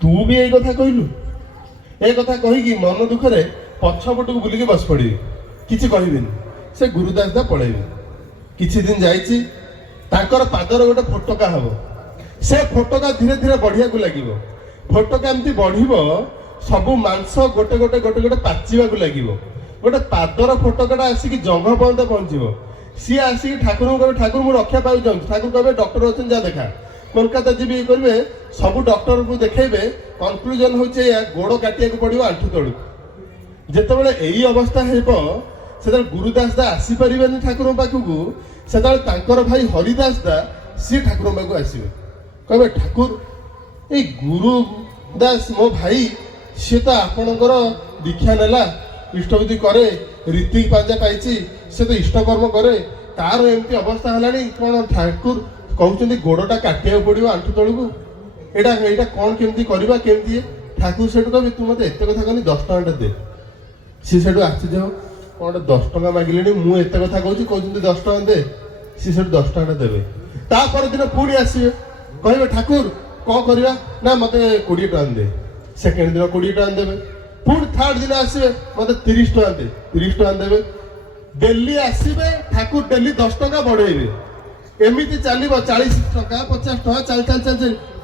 ତୁ ବି ଏଇ କଥା କହିଲୁ? ଏ କଥା କହିକି ମନ ଦୁଃଖରେ ପଛପଟକୁ ବୁଲିକି ବସି ପଡ଼ିବେ, କିଛି କହିବେନି। ସେ ଗୁରୁଦାସ ଦା ପଳେଇବେ। କିଛି ଦିନ ଯାଇଛି, ତାଙ୍କର ପାଦର ଗୋଟେ ଫୋଟକା ହବ। ସେ ଫୋଟକା ଧୀରେ ଧୀରେ ବଢିବାକୁ ଲାଗିବ। ଫୋଟକା ଏମିତି ବଢିବ, ସବୁ ମାଂସ ଗୋଟେ ଗୋଟେ ଗୋଟେ ଗୋଟେ ପାଚିବାକୁ ଲାଗିବ। ଗୋଟେ ପାଦର ଫୋଟକାଟା ଆସିକି ଜଙ୍ଘ ପର୍ଯ୍ୟନ୍ତ ପହଞ୍ଚିବ। ସିଏ ଆସିକି ଠାକୁରଙ୍କୁ କହିବେ, ଠାକୁର ମୁଁ ରକ୍ଷା ପାଇବାକୁ ଚାହୁଁଛି। ଠାକୁର କହିବେ, ଡକ୍ଟର ଅଛନ୍ତି, ଯା ଦେଖା। କୋଲକାତା ଯିବି, ଇଏ କରିବେ, ସବୁ ଡକ୍ଟରଙ୍କୁ ଦେଖେଇବେ। କନକ୍ଲୁଜନ ହଉଛି ଏଇଆ, ଗୋଡ କାଟିବାକୁ ପଡିବ ଆଣ୍ଠୁ ତଳକୁ। ଯେତେବେଳେ ଏଇ ଅବସ୍ଥା ହେବ, ସେତେବେଳେ ଗୁରୁଦାସ ଦା ଆସିପାରିବେନି ଠାକୁରଙ୍କ ପାଖକୁ। ସେତେବେଳେ ତାଙ୍କର ଭାଇ ହରିଦାସ ଦା ସିଏ ଠାକୁରଙ୍କ ପାଖକୁ ଆସିବେ। କହିବେ, ଠାକୁର ଏଇ ଗୁରୁଦାସ ମୋ ଭାଇ, ସିଏ ତ ଆପଣଙ୍କର ଦୀକ୍ଷା ନେଲା, ଇଷ୍ଟଭୂତି କରେ, ଋତିକ ପାଞ୍ଜା ପାଇଛି, ସେ ତ ଇଷ୍ଟକର୍ମ କରେ, ତାର ଏମିତି ଅବସ୍ଥା ହେଲାଣି, କଣ ଠାକୁର କହୁଛନ୍ତି ଗୋଡଟା କାଟିବାକୁ ପଡିବ ଆଣ୍ଠୁ ତଳକୁ, ଏଇଟା କଣ କେମିତି କରିବା, କେମିତି? ଠାକୁର ସେଠୁ କହିବେ, ତୁ ମତେ ଏତେ କଥା କହନି, 10 ଟଙ୍କାଟା ଦେ। ସିଏ ସେଠୁ ଆଶ୍ଚର୍ଯ୍ୟ ହବ, କଣ 10 ଟଙ୍କା ମାଗିଲେଣି, ମୁଁ ଏତେ କଥା କହୁଛି, କହୁଛନ୍ତି 10 ଟଙ୍କା ଦେ। ସିଏ ସେଠୁ 10 ଟଙ୍କାଟା ଦେବେ। ତା ପରଦିନ ପୁଣି ଆସିବେ, କହିବେ, ଠାକୁର କଣ କରିବା? ନା ମତେ 20 ଟଙ୍କା ଦେ। ସେକେଣ୍ଡ ଦିନ 20 ଟଙ୍କା ଦେବେ। ପୁଣି ଥାର୍ଡ ଦିନ ଆସିବେ, ମତେ 30 ଟଙ୍କା ଦେ। 30 ଟଙ୍କା ଦେବେ। ଡେଲି ଆସିବେ, ଠାକୁର ଡେଲି 10 ଟଙ୍କା ବଢେଇବେ। ଏମିତି ଚାଲିବ, 40 ଟଙ୍କା 50 ଟଙ୍କା, ଚାଲି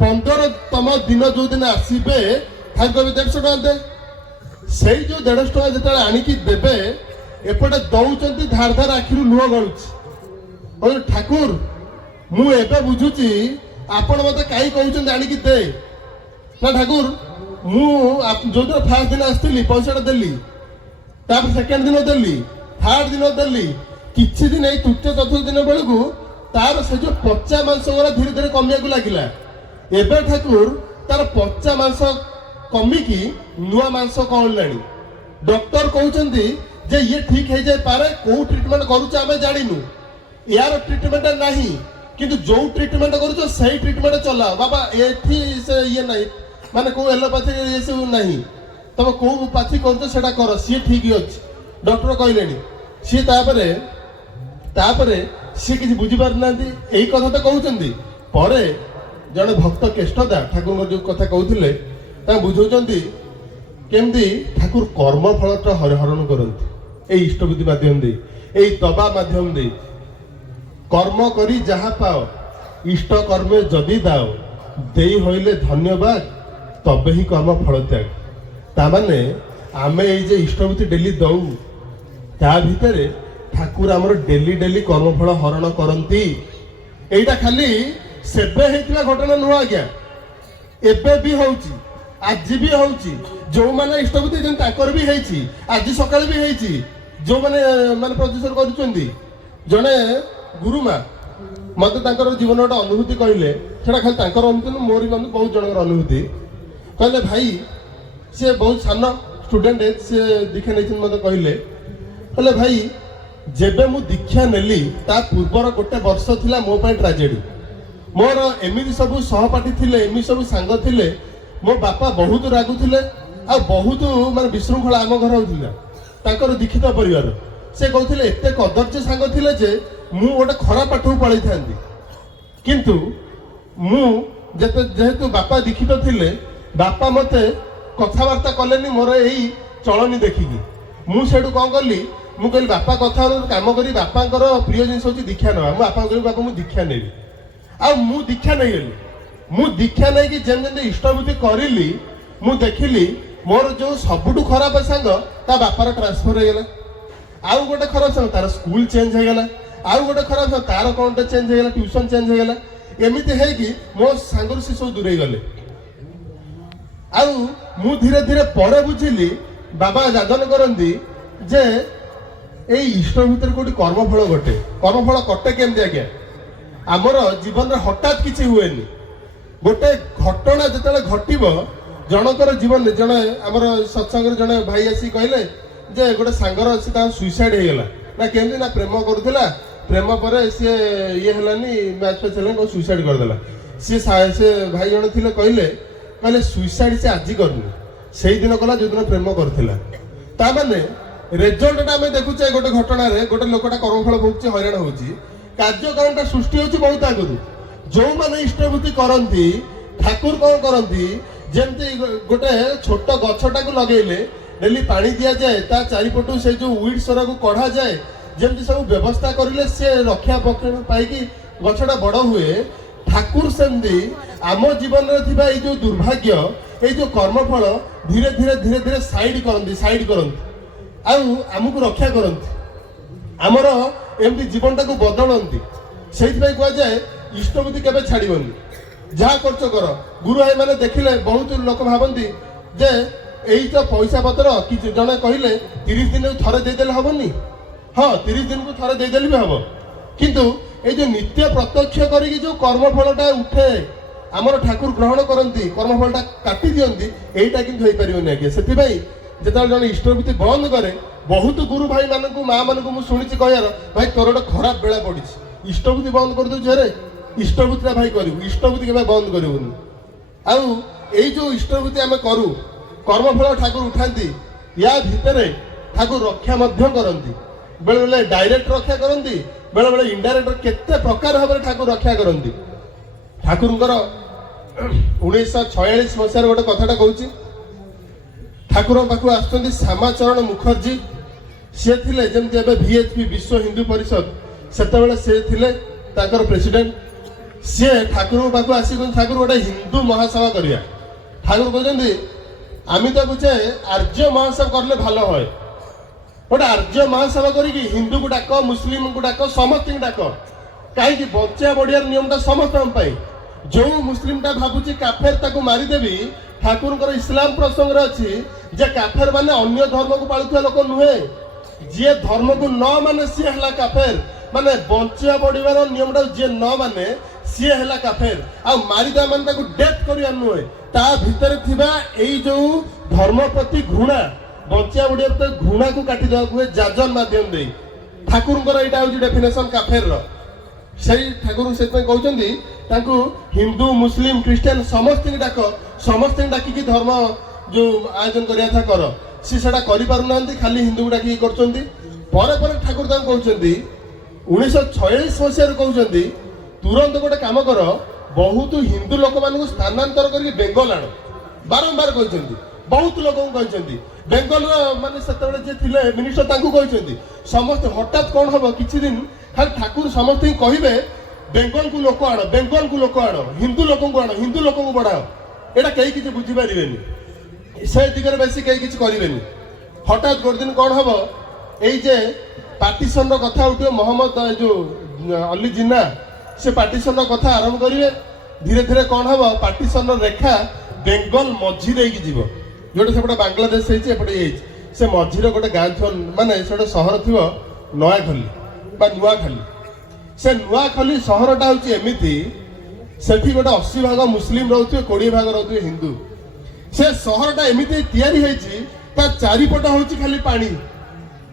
15ତମ ଦିନ ଯୋଉ ଦିନ ଆସିବେ, ଠାକୁର କହିବେ 150 ଟଙ୍କା ଦେ। ସେଇ ଯୋଉ 150 ଟଙ୍କା ଯେତେବେଳେ ଆଣିକି ଦେବେ, ଏପଟେ ଦଉଛନ୍ତି, ଧାର ଧାର ଆଖିରୁ ଲୁହ ଗଳୁଛି। କହିଲେ, ଠାକୁର ମୁଁ ଏବେ ବୁଝୁଛି, ଆପଣ ମତେ କାହିଁ କହୁଛନ୍ତି ଆଣିକି ଦେ। ନା ଠାକୁର, ମୁଁ ଯୋଉଦିନ ଫାର୍ଷ୍ଟ ଦିନ ଆସିଥିଲି ପଇସାଟା ଦେଲି, ତାପରେ ସେକେଣ୍ଡ ଦିନ ଦେଲି, ଥାର୍ଡ ଦିନ ଦେଲି, କିଛି ଦିନ ଏଇ ତୃତୀୟ ଚତୁର୍ଥ ଦିନ ବେଳକୁ ତାର ସେ ଯୋଉ ପଚା ମାଂସ ଗୁରା ଧୀରେ ଧୀରେ କମିବାକୁ ଲାଗିଲା। ଏବେ ଠାକୁର ତାର ପଚା ମାଂସ କମିକି ନୂଆ ମାଂସ କଅଁଳିଲାଣି। ଡକ୍ଟର କହୁଛନ୍ତି ଯେ ଇଏ ଠିକ ହେଇଯାଇପାରେ, କୋଉ ଟ୍ରିଟମେଣ୍ଟ କରୁଛ ଆମେ ଜାଣିନୁ, ୟାର ଟ୍ରିଟମେଣ୍ଟ ନାହିଁ, କିନ୍ତୁ ଯୋଉ ଟ୍ରିଟମେଣ୍ଟ କରୁଛ ସେଇ ଟ୍ରିଟମେଣ୍ଟ ଚଲାଅ ବାବା। ଏଠି ସେ ଇଏ ନାହିଁ, ମାନେ କୋଉ ଏଲୋପାଥି ଇଏ ସବୁ ନାହିଁ, ତମେ କୋଉ ପାଥି କରୁଛ ସେଟା କର, ସିଏ ଠିକ ଅଛି ଡକ୍ଟର କହିଲେଣି। ସିଏ ତାପରେ ସିଏ କିଛି ବୁଝିପାରୁନାହାନ୍ତି, ଏଇ କଥା ତ କହୁଛନ୍ତି। ପରେ ଜଣେ ଭକ୍ତ କେଷ୍ଟଦା ଠାକୁରଙ୍କ ଯୋଉ କଥା କହୁଥିଲେ, ତାଙ୍କୁ ବୁଝଉଛନ୍ତି କେମିତି ଠାକୁର କର୍ମ ଫଳଟା ହରଣ କରନ୍ତି ଏଇ ଇଷ୍ଟଭୂତି ମାଧ୍ୟମ ଦେଇ, ଏଇ ଦବା ମାଧ୍ୟମ ଦେଇ। କର୍ମ କରି ଯାହା ପାଅ, ଇଷ୍ଟ କର୍ମେ ଯଦି ଦାଅ, ଦେଇ ହଇଲେ ଧନ୍ୟବାଦ, ତବେ ହିଁ କର୍ମ ଫଳ ତ୍ୟାଗ। ତାମାନେ ଆମେ ଏଇ ଯେ ଇଷ୍ଟଭୂତି ଡେଲି ଦଉ, ତା ଭିତରେ ଠାକୁର ଆମର ଡେଲି ଡେଲି କର୍ମଫଳ ହରଣ କରନ୍ତି। ଏଇଟା ଖାଲି ସେବେ ହେଇଥିବା ଘଟଣା ନୁହଁ ଆଜ୍ଞା, ଏବେ ବି ହଉଛି, ଆଜି ବି ହଉଛି। ଯୋଉମାନେ ଇଷ୍ଟଭୂତି ଦେଇଛନ୍ତି ତାଙ୍କର ବି ହେଇଛି, ଆଜି ସକାଳେ ବି ହେଇଛି। ଯୋଉମାନେ ମାନେ ପ୍ରଦୂଷଣ କରୁଛନ୍ତି, ଜଣେ ଗୁରୁମା ମତେ ତାଙ୍କର ଜୀବନ ଗୋଟେ ଅନୁଭୂତି କହିଲେ, ସେଟା ଖାଲି ତାଙ୍କର ଅନୁଭୂତି ନୁହଁ, ମୋର ବି ବହୁତ ଜଣଙ୍କର ଅନୁଭୂତି। କହିଲେ ଭାଇ ସେ ବହୁତ ସାନ ଷ୍ଟୁଡେଣ୍ଟ, ସେ ଦୀକ୍ଷା ନେଇଛନ୍ତି, ମତେ କହିଲେ ଭାଇ ଯେବେ ମୁଁ ଦୀକ୍ଷା ନେଲି ତା ପୂର୍ବର ଗୋଟେ ବର୍ଷ ଥିଲା ମୋ ପାଇଁ ଟ୍ରାଜେଡି। ମୋର ଏମିତି ସବୁ ସହପାଠୀ ଥିଲେ, ଏମିତି ସବୁ ସାଙ୍ଗ ଥିଲେ, ମୋ ବାପା ବହୁତ ରାଗୁଥିଲେ ଆଉ ବହୁତ ମାନେ ବିଶୃଙ୍ଖଳା ଆମ ଘର ହଉଥିଲା। ତାଙ୍କର ଦୀକ୍ଷିତ ପରିବାର, ସେ କହୁଥିଲେ ଏତେ କଦର୍ଯ୍ୟ ସାଙ୍ଗ ଥିଲେ ଯେ ମୁଁ ଗୋଟେ ଖରାପ ପାଠକୁ ପଳେଇଥାନ୍ତି। କିନ୍ତୁ ମୁଁ ଯେହେତୁ ବାପା ଦୀକ୍ଷିତ ଥିଲେ, ବାପା ମତେ କଥାବାର୍ତ୍ତା କଲେନି ମୋର ଏଇ ଚଳନି ଦେଖିକି। ମୁଁ ସେଠୁ କ'ଣ କଲି, ମୁଁ କହିଲି ବାପା କଥା କାମ କରି ବାପାଙ୍କର ପ୍ରିୟ ଜିନିଷ ହଉଛି ଦୀକ୍ଷା ନେବା। ମୁଁ ବାପାଙ୍କୁ କହିଲି ବାପା ମୁଁ ଦୀକ୍ଷା ନେବି, ଆଉ ମୁଁ ଦୀକ୍ଷା ନେଇଗଲି। ମୁଁ ଦୀକ୍ଷା ନେଇକି ଯେମିତି ଇଷ୍ଟବୃତ୍ତି କରିଲି, ମୁଁ ଦେଖିଲି ମୋର ଯୋଉ ସବୁଠୁ ଖରାପ ସାଙ୍ଗ ତା ବାପାର ଟ୍ରାନ୍ସଫର ହେଇଗଲା। ଆଉ ଗୋଟେ ଖରାପ ସାଙ୍ଗ ତାର ସ୍କୁଲ ଚେଞ୍ଜ ହେଇଗଲା, ଆଉ ଗୋଟେ ଖରାପ ସାଙ୍ଗ ତାର କଣଟେ ଚେଞ୍ଜ ହେଇଗଲା, ଟ୍ୟୁସନ ଚେଞ୍ଜ ହେଇଗଲା। ଏମିତି ହେଇକି ମୋ ସାଙ୍ଗରୁ ସେ ସବୁ ଦୂରେଇ ଗଲେ। ଆଉ ମୁଁ ଧୀରେ ଧୀରେ ପରେ ବୁଝିଲି, ବାବା ଯାଜନ କରନ୍ତି ଯେ ଏଇ ଇଷ୍ଟ ଭିତରେ କୋଉଠି କର୍ମଫଳ ଘଟେ। କର୍ମଫଳ କଟେ କେମିତି ଆଜ୍ଞା? ଆମର ଜୀବନରେ ହଠାତ୍ କିଛି ହୁଏନି। ଗୋଟେ ଘଟଣା ଯେତେବେଳେ ଘଟିବ ଜଣଙ୍କର ଜୀବନରେ, ଜଣେ ଆମର ସତ୍ସଙ୍ଗରେ ଜଣେ ଭାଇ ଆସି କହିଲେ ଯେ ଗୋଟେ ସାଙ୍ଗର ଅଛି ତାର ସୁଇସାଇଡ ହେଇଗଲା। ନା କେମିତି? ନା ପ୍ରେମ କରୁଥିଲା, ପ୍ରେମ ପରେ ସିଏ ଇଏ ହେଲାନି, ମ୍ୟାଚ୍ ଫ୍ୟାଚ୍ ହେଲାନି, ସୁଇସାଇଡ କରିଦେଲା। ସେ ଭାଇ ଜଣେ ଥିଲେ, କହିଲେ ସୁଇସାଇଡ ସେ ଆଜି କରୁନି, ସେଇଦିନ କଲା ଯୋଉଦିନ ପ୍ରେମ କରୁଥିଲା। ତାମାନେ ରେଜଲ୍ଟଟା ଆମେ ଦେଖୁଛେ ଗୋଟେ ଘଟଣାରେ, ଗୋଟେ ଲୋକଟା କର୍ମଫଳ ଭୋଗୁଛି, ହଇରାଣ ହଉଛି। କାର୍ଯ୍ୟକାରଣଟା ସୃଷ୍ଟି ହଉଛି ବହୁତ ଆଗରୁ। ଯୋଉମାନେ ଇଷ୍ଟବୃତ୍ତି କରନ୍ତି, ଠାକୁର କ'ଣ କରନ୍ତି, ଯେମିତି ଗୋଟେ ଛୋଟ ଗଛଟାକୁ ଲଗେଇଲେ ଡେଲି ପାଣି ଦିଆଯାଏ, ତା ଚାରିପଟୁ ସେ ଯୋଉ ଉଇଡ୍ ସରାକୁ କଢାଯାଏ, ଯେମିତି ସବୁ ବ୍ୟବସ୍ଥା କରିଲେ ସେ ରକ୍ଷା ପାଇକି ଗଛଟା ବଡ ହୁଏ। ଠାକୁର ସେମିତି ଆମ ଜୀବନରେ ଥିବା ଏଇ ଯୋଉ ଦୁର୍ଭାଗ୍ୟ, ଏଇ ଯୋଉ କର୍ମଫଳ ଧୀରେ ଧୀରେ ଧୀରେ ଧୀରେ ସାଇଡ କରନ୍ତି ଆଉ ଆମକୁ ରକ୍ଷା କରନ୍ତି, ଆମର ଏମିତି ଜୀବନଟାକୁ ବଦଳନ୍ତି। ସେଇଥିପାଇଁ କୁହାଯାଏ ଇଷ୍ଟବୃତ୍ତି କେବେ ଛାଡିବନି, ଯାହା କରୁଛ କର। ଗୁରୁ ଭାଇ ମାନେ ଦେଖିଲେ ବହୁତ ଲୋକ ଭାବନ୍ତି ଯେ ଏଇ ତ ପଇସା ପତ୍ର କିଛି, ଜଣେ କହିଲେ 30 ଦିନକୁ ଥରେ ଦେଇଦେଲେ ହବନି। ହଁ, 30 ଦିନକୁ ଥରେ ଦେଇଦେଲେ ବି ହବ, କିନ୍ତୁ ଏଇ ଯୋଉ ନିତ୍ୟ ପ୍ରତ୍ୟକ୍ଷ କରିକି ଯୋଉ କର୍ମଫଳଟା ଉଠେ, ଆମର ଠାକୁର ଗ୍ରହଣ କରନ୍ତି, କର୍ମଫଳଟା କାଟି ଦିଅନ୍ତି, ଏଇଟା କିନ୍ତୁ ହେଇପାରିବନି ଆଜ୍ଞା। ସେଥିପାଇଁ ଯେତେବେଳେ ଜଣେ ଇଷ୍ଟବୃତ୍ତି ବନ୍ଦ କରେ, ବହୁତ ଗୁରୁ ଭାଇ ମାନଙ୍କୁ, ମା ମାନଙ୍କୁ ମୁଁ ଶୁଣିଛି କହିବାର, ଭାଇ ତୋର ଗୋଟେ ଖରାପ ବେଳା ପଡିଛି, ଇଷ୍ଟବୃତ୍ତି ବନ୍ଦ କରିଦେଉଛି, ଆରେ ଇଷ୍ଟବୃତ୍ତିଟା ଭାଇ କରିବୁ, ଇଷ୍ଟବୃତ୍ତି କେବେ ବନ୍ଦ କରିବୁନି। ଆଉ ଏଇ ଯୋଉ ଇଷ୍ଟବୃତ୍ତି ଆମେ କରୁ, କର୍ମଫଳ ଠାକୁର ଉଠାନ୍ତି, ୟା ଭିତରେ ଠାକୁର ରକ୍ଷା ମଧ୍ୟ କରନ୍ତି। ବେଳେ ବେଳେ ଡାଇରେକ୍ଟ ରକ୍ଷା କରନ୍ତି, ବେଳେ ବେଳେ ଇନଡାଇରେକ୍ଟ, କେତେ ପ୍ରକାର ଭାବରେ ଠାକୁର ରକ୍ଷା କରନ୍ତି। ଠାକୁରଙ୍କର 1946 ମସିହାରେ ଗୋଟେ କଥାଟା କହୁଛି। ଠାକୁରଙ୍କ ପାଖକୁ ଆସୁଛନ୍ତି ଶ୍ୟାମାଚରଣ ମୁଖର୍ଜୀ, ସିଏ ଥିଲେ ଯେମିତି ଏବେ VHP ବିଶ୍ୱ ହିନ୍ଦୁ ପରିଷଦ, ସେତେବେଳେ ସେ ଥିଲେ ତାଙ୍କର ପ୍ରେସିଡେଣ୍ଟ। ସିଏ ଠାକୁରଙ୍କ ପାଖକୁ ଆସି ଠାକୁର ଗୋଟେ ହିନ୍ଦୁ ମହାସଭା କରିବା। ଠାକୁର କହୁଛନ୍ତି আমি তো বুঝে আর্য মহাসভা করলে ভালো হয়, গোটে আর্য মহাসভা করিকি হিন্দুকে ডাক, মুসলিমকে ডাক, সমস্ত ডাক। কাইকি বঞ্চা বড়িয়ার নিয়মটা সমস্ত পাই। যে মুসলিমটা ভাবুছি কাফের তাকে মারিদেবি, ঠাকুরଙ୍କର ইসলাম প্রসঙ্গে অছি যে কাফের মানে অন্য ধর্মকে পালুথিবা লোক নুহে, যে ধর্মকে ন মানে সি হেলা কাফের। মানে বঞ্চা বড়িবার নিয়মটা যে ন মানে সি হেলা কাফের, আর মারিদেবা মানে তাকে ডেথ করিয়া নুহে। তা ভিতরে থিবা এই যে ধর্ম প্রতি ঘৃণা, বঞ্চিয়া বড়িয়া ভিতরে ঘৃণাকে কাটি দেওয়া হুয়ে যাজন মাধ্যম দেই। ঠাকুরଙ୍କର এইটা হচ্ছে ডেফিনেশন কাফের। সেই ঠাকুর সেপাই কହୁଛନ୍ତି ତାଙ୍କୁ ହିନ୍ଦୁ ମୁସଲିମ ଖ୍ରୀଷ୍ଟିଆନ ସମସ୍ତଙ୍କୁ ଡାକ, ସମସ୍ତଙ୍କୁ ଡାକିକି ଧର୍ମ ଯୋଉ ଆୟୋଜନ କରିବା କଥା କର। ସେ ସେଟା କରିପାରୁନାହାନ୍ତି, ଖାଲି ହିନ୍ଦୁକୁ ଡାକିକି କରୁଛନ୍ତି। ପରେ ପରେ ଠାକୁର ତାଙ୍କୁ କହୁଛନ୍ତି 1946 ମସିହାରେ କହୁଛନ୍ତି ତୁରନ୍ତ ଗୋଟେ କାମ କର, ବହୁତ ହିନ୍ଦୁ ଲୋକମାନଙ୍କୁ ସ୍ଥାନାନ୍ତର କରିକି ବେଙ୍ଗଲ ଆଣ। ବାରମ୍ବାର କହିଛନ୍ତି, ବହୁତ ଲୋକଙ୍କୁ କହିଛନ୍ତି। ବେଙ୍ଗଲର ମାନେ ସେତେବେଳେ ଯିଏ ଥିଲେ ମିନିଷ୍ଟର ତାଙ୍କୁ କହିଛନ୍ତି। ସମସ୍ତେ ହଠାତ୍ କ'ଣ ହବ, କିଛି ଦିନ ଖାଲି ଠାକୁର ସମସ୍ତଙ୍କୁ କହିବେ ବେଙ୍ଗଲକୁ ଲୋକ ଆଣ, ବେଙ୍ଗଲକୁ ଲୋକ ଆଣ, ହିନ୍ଦୁ ଲୋକଙ୍କୁ ଆଣ, ହିନ୍ଦୁ ଲୋକଙ୍କୁ ବଢାଅ। ଏଇଟା କେହି କିଛି ବୁଝିପାରିବେନି, ସେ ଦିଗରେ ବେଶୀ କେହି କିଛି କରିବେନି। ହଠାତ୍ ଗୋଟେ ଦିନ କ'ଣ ହବ, ଏଇ ଯେ ପାର୍ଟିସନର କଥା ଉଠିବ, ମହମ୍ମଦ ଯୋଉ ଅଲି ଜିନ୍ନା ସେ ପାର୍ଟିସନର କଥା ଆରମ୍ଭ କରିବେ। ଧୀରେ ଧୀରେ କ'ଣ ହବ, ପାର୍ଟିସନର ରେଖା ବେଙ୍ଗଲ ମଝି ଦେଇକି ଯିବ। ଯୋଉଟା ସେପଟେ ବାଂଲାଦେଶ ହେଇଛି, ଏପଟେ ହେଇଛି, ସେ ମଝିରେ ଗୋଟେ ଗାଁ ଥିବ, ମାନେ ସେଟା ସହର ଥିବ ନୟାଖଲି ବା ନୂଆଖାଲି। से नुआखली सहरटा हूँ एमती सेठी गोटे 80 भाग मुस्लिम रोथे 20 भाग रोथे हिंदू से सहरटा एमती तैयारी होती चारिपट हूँ खाली पानी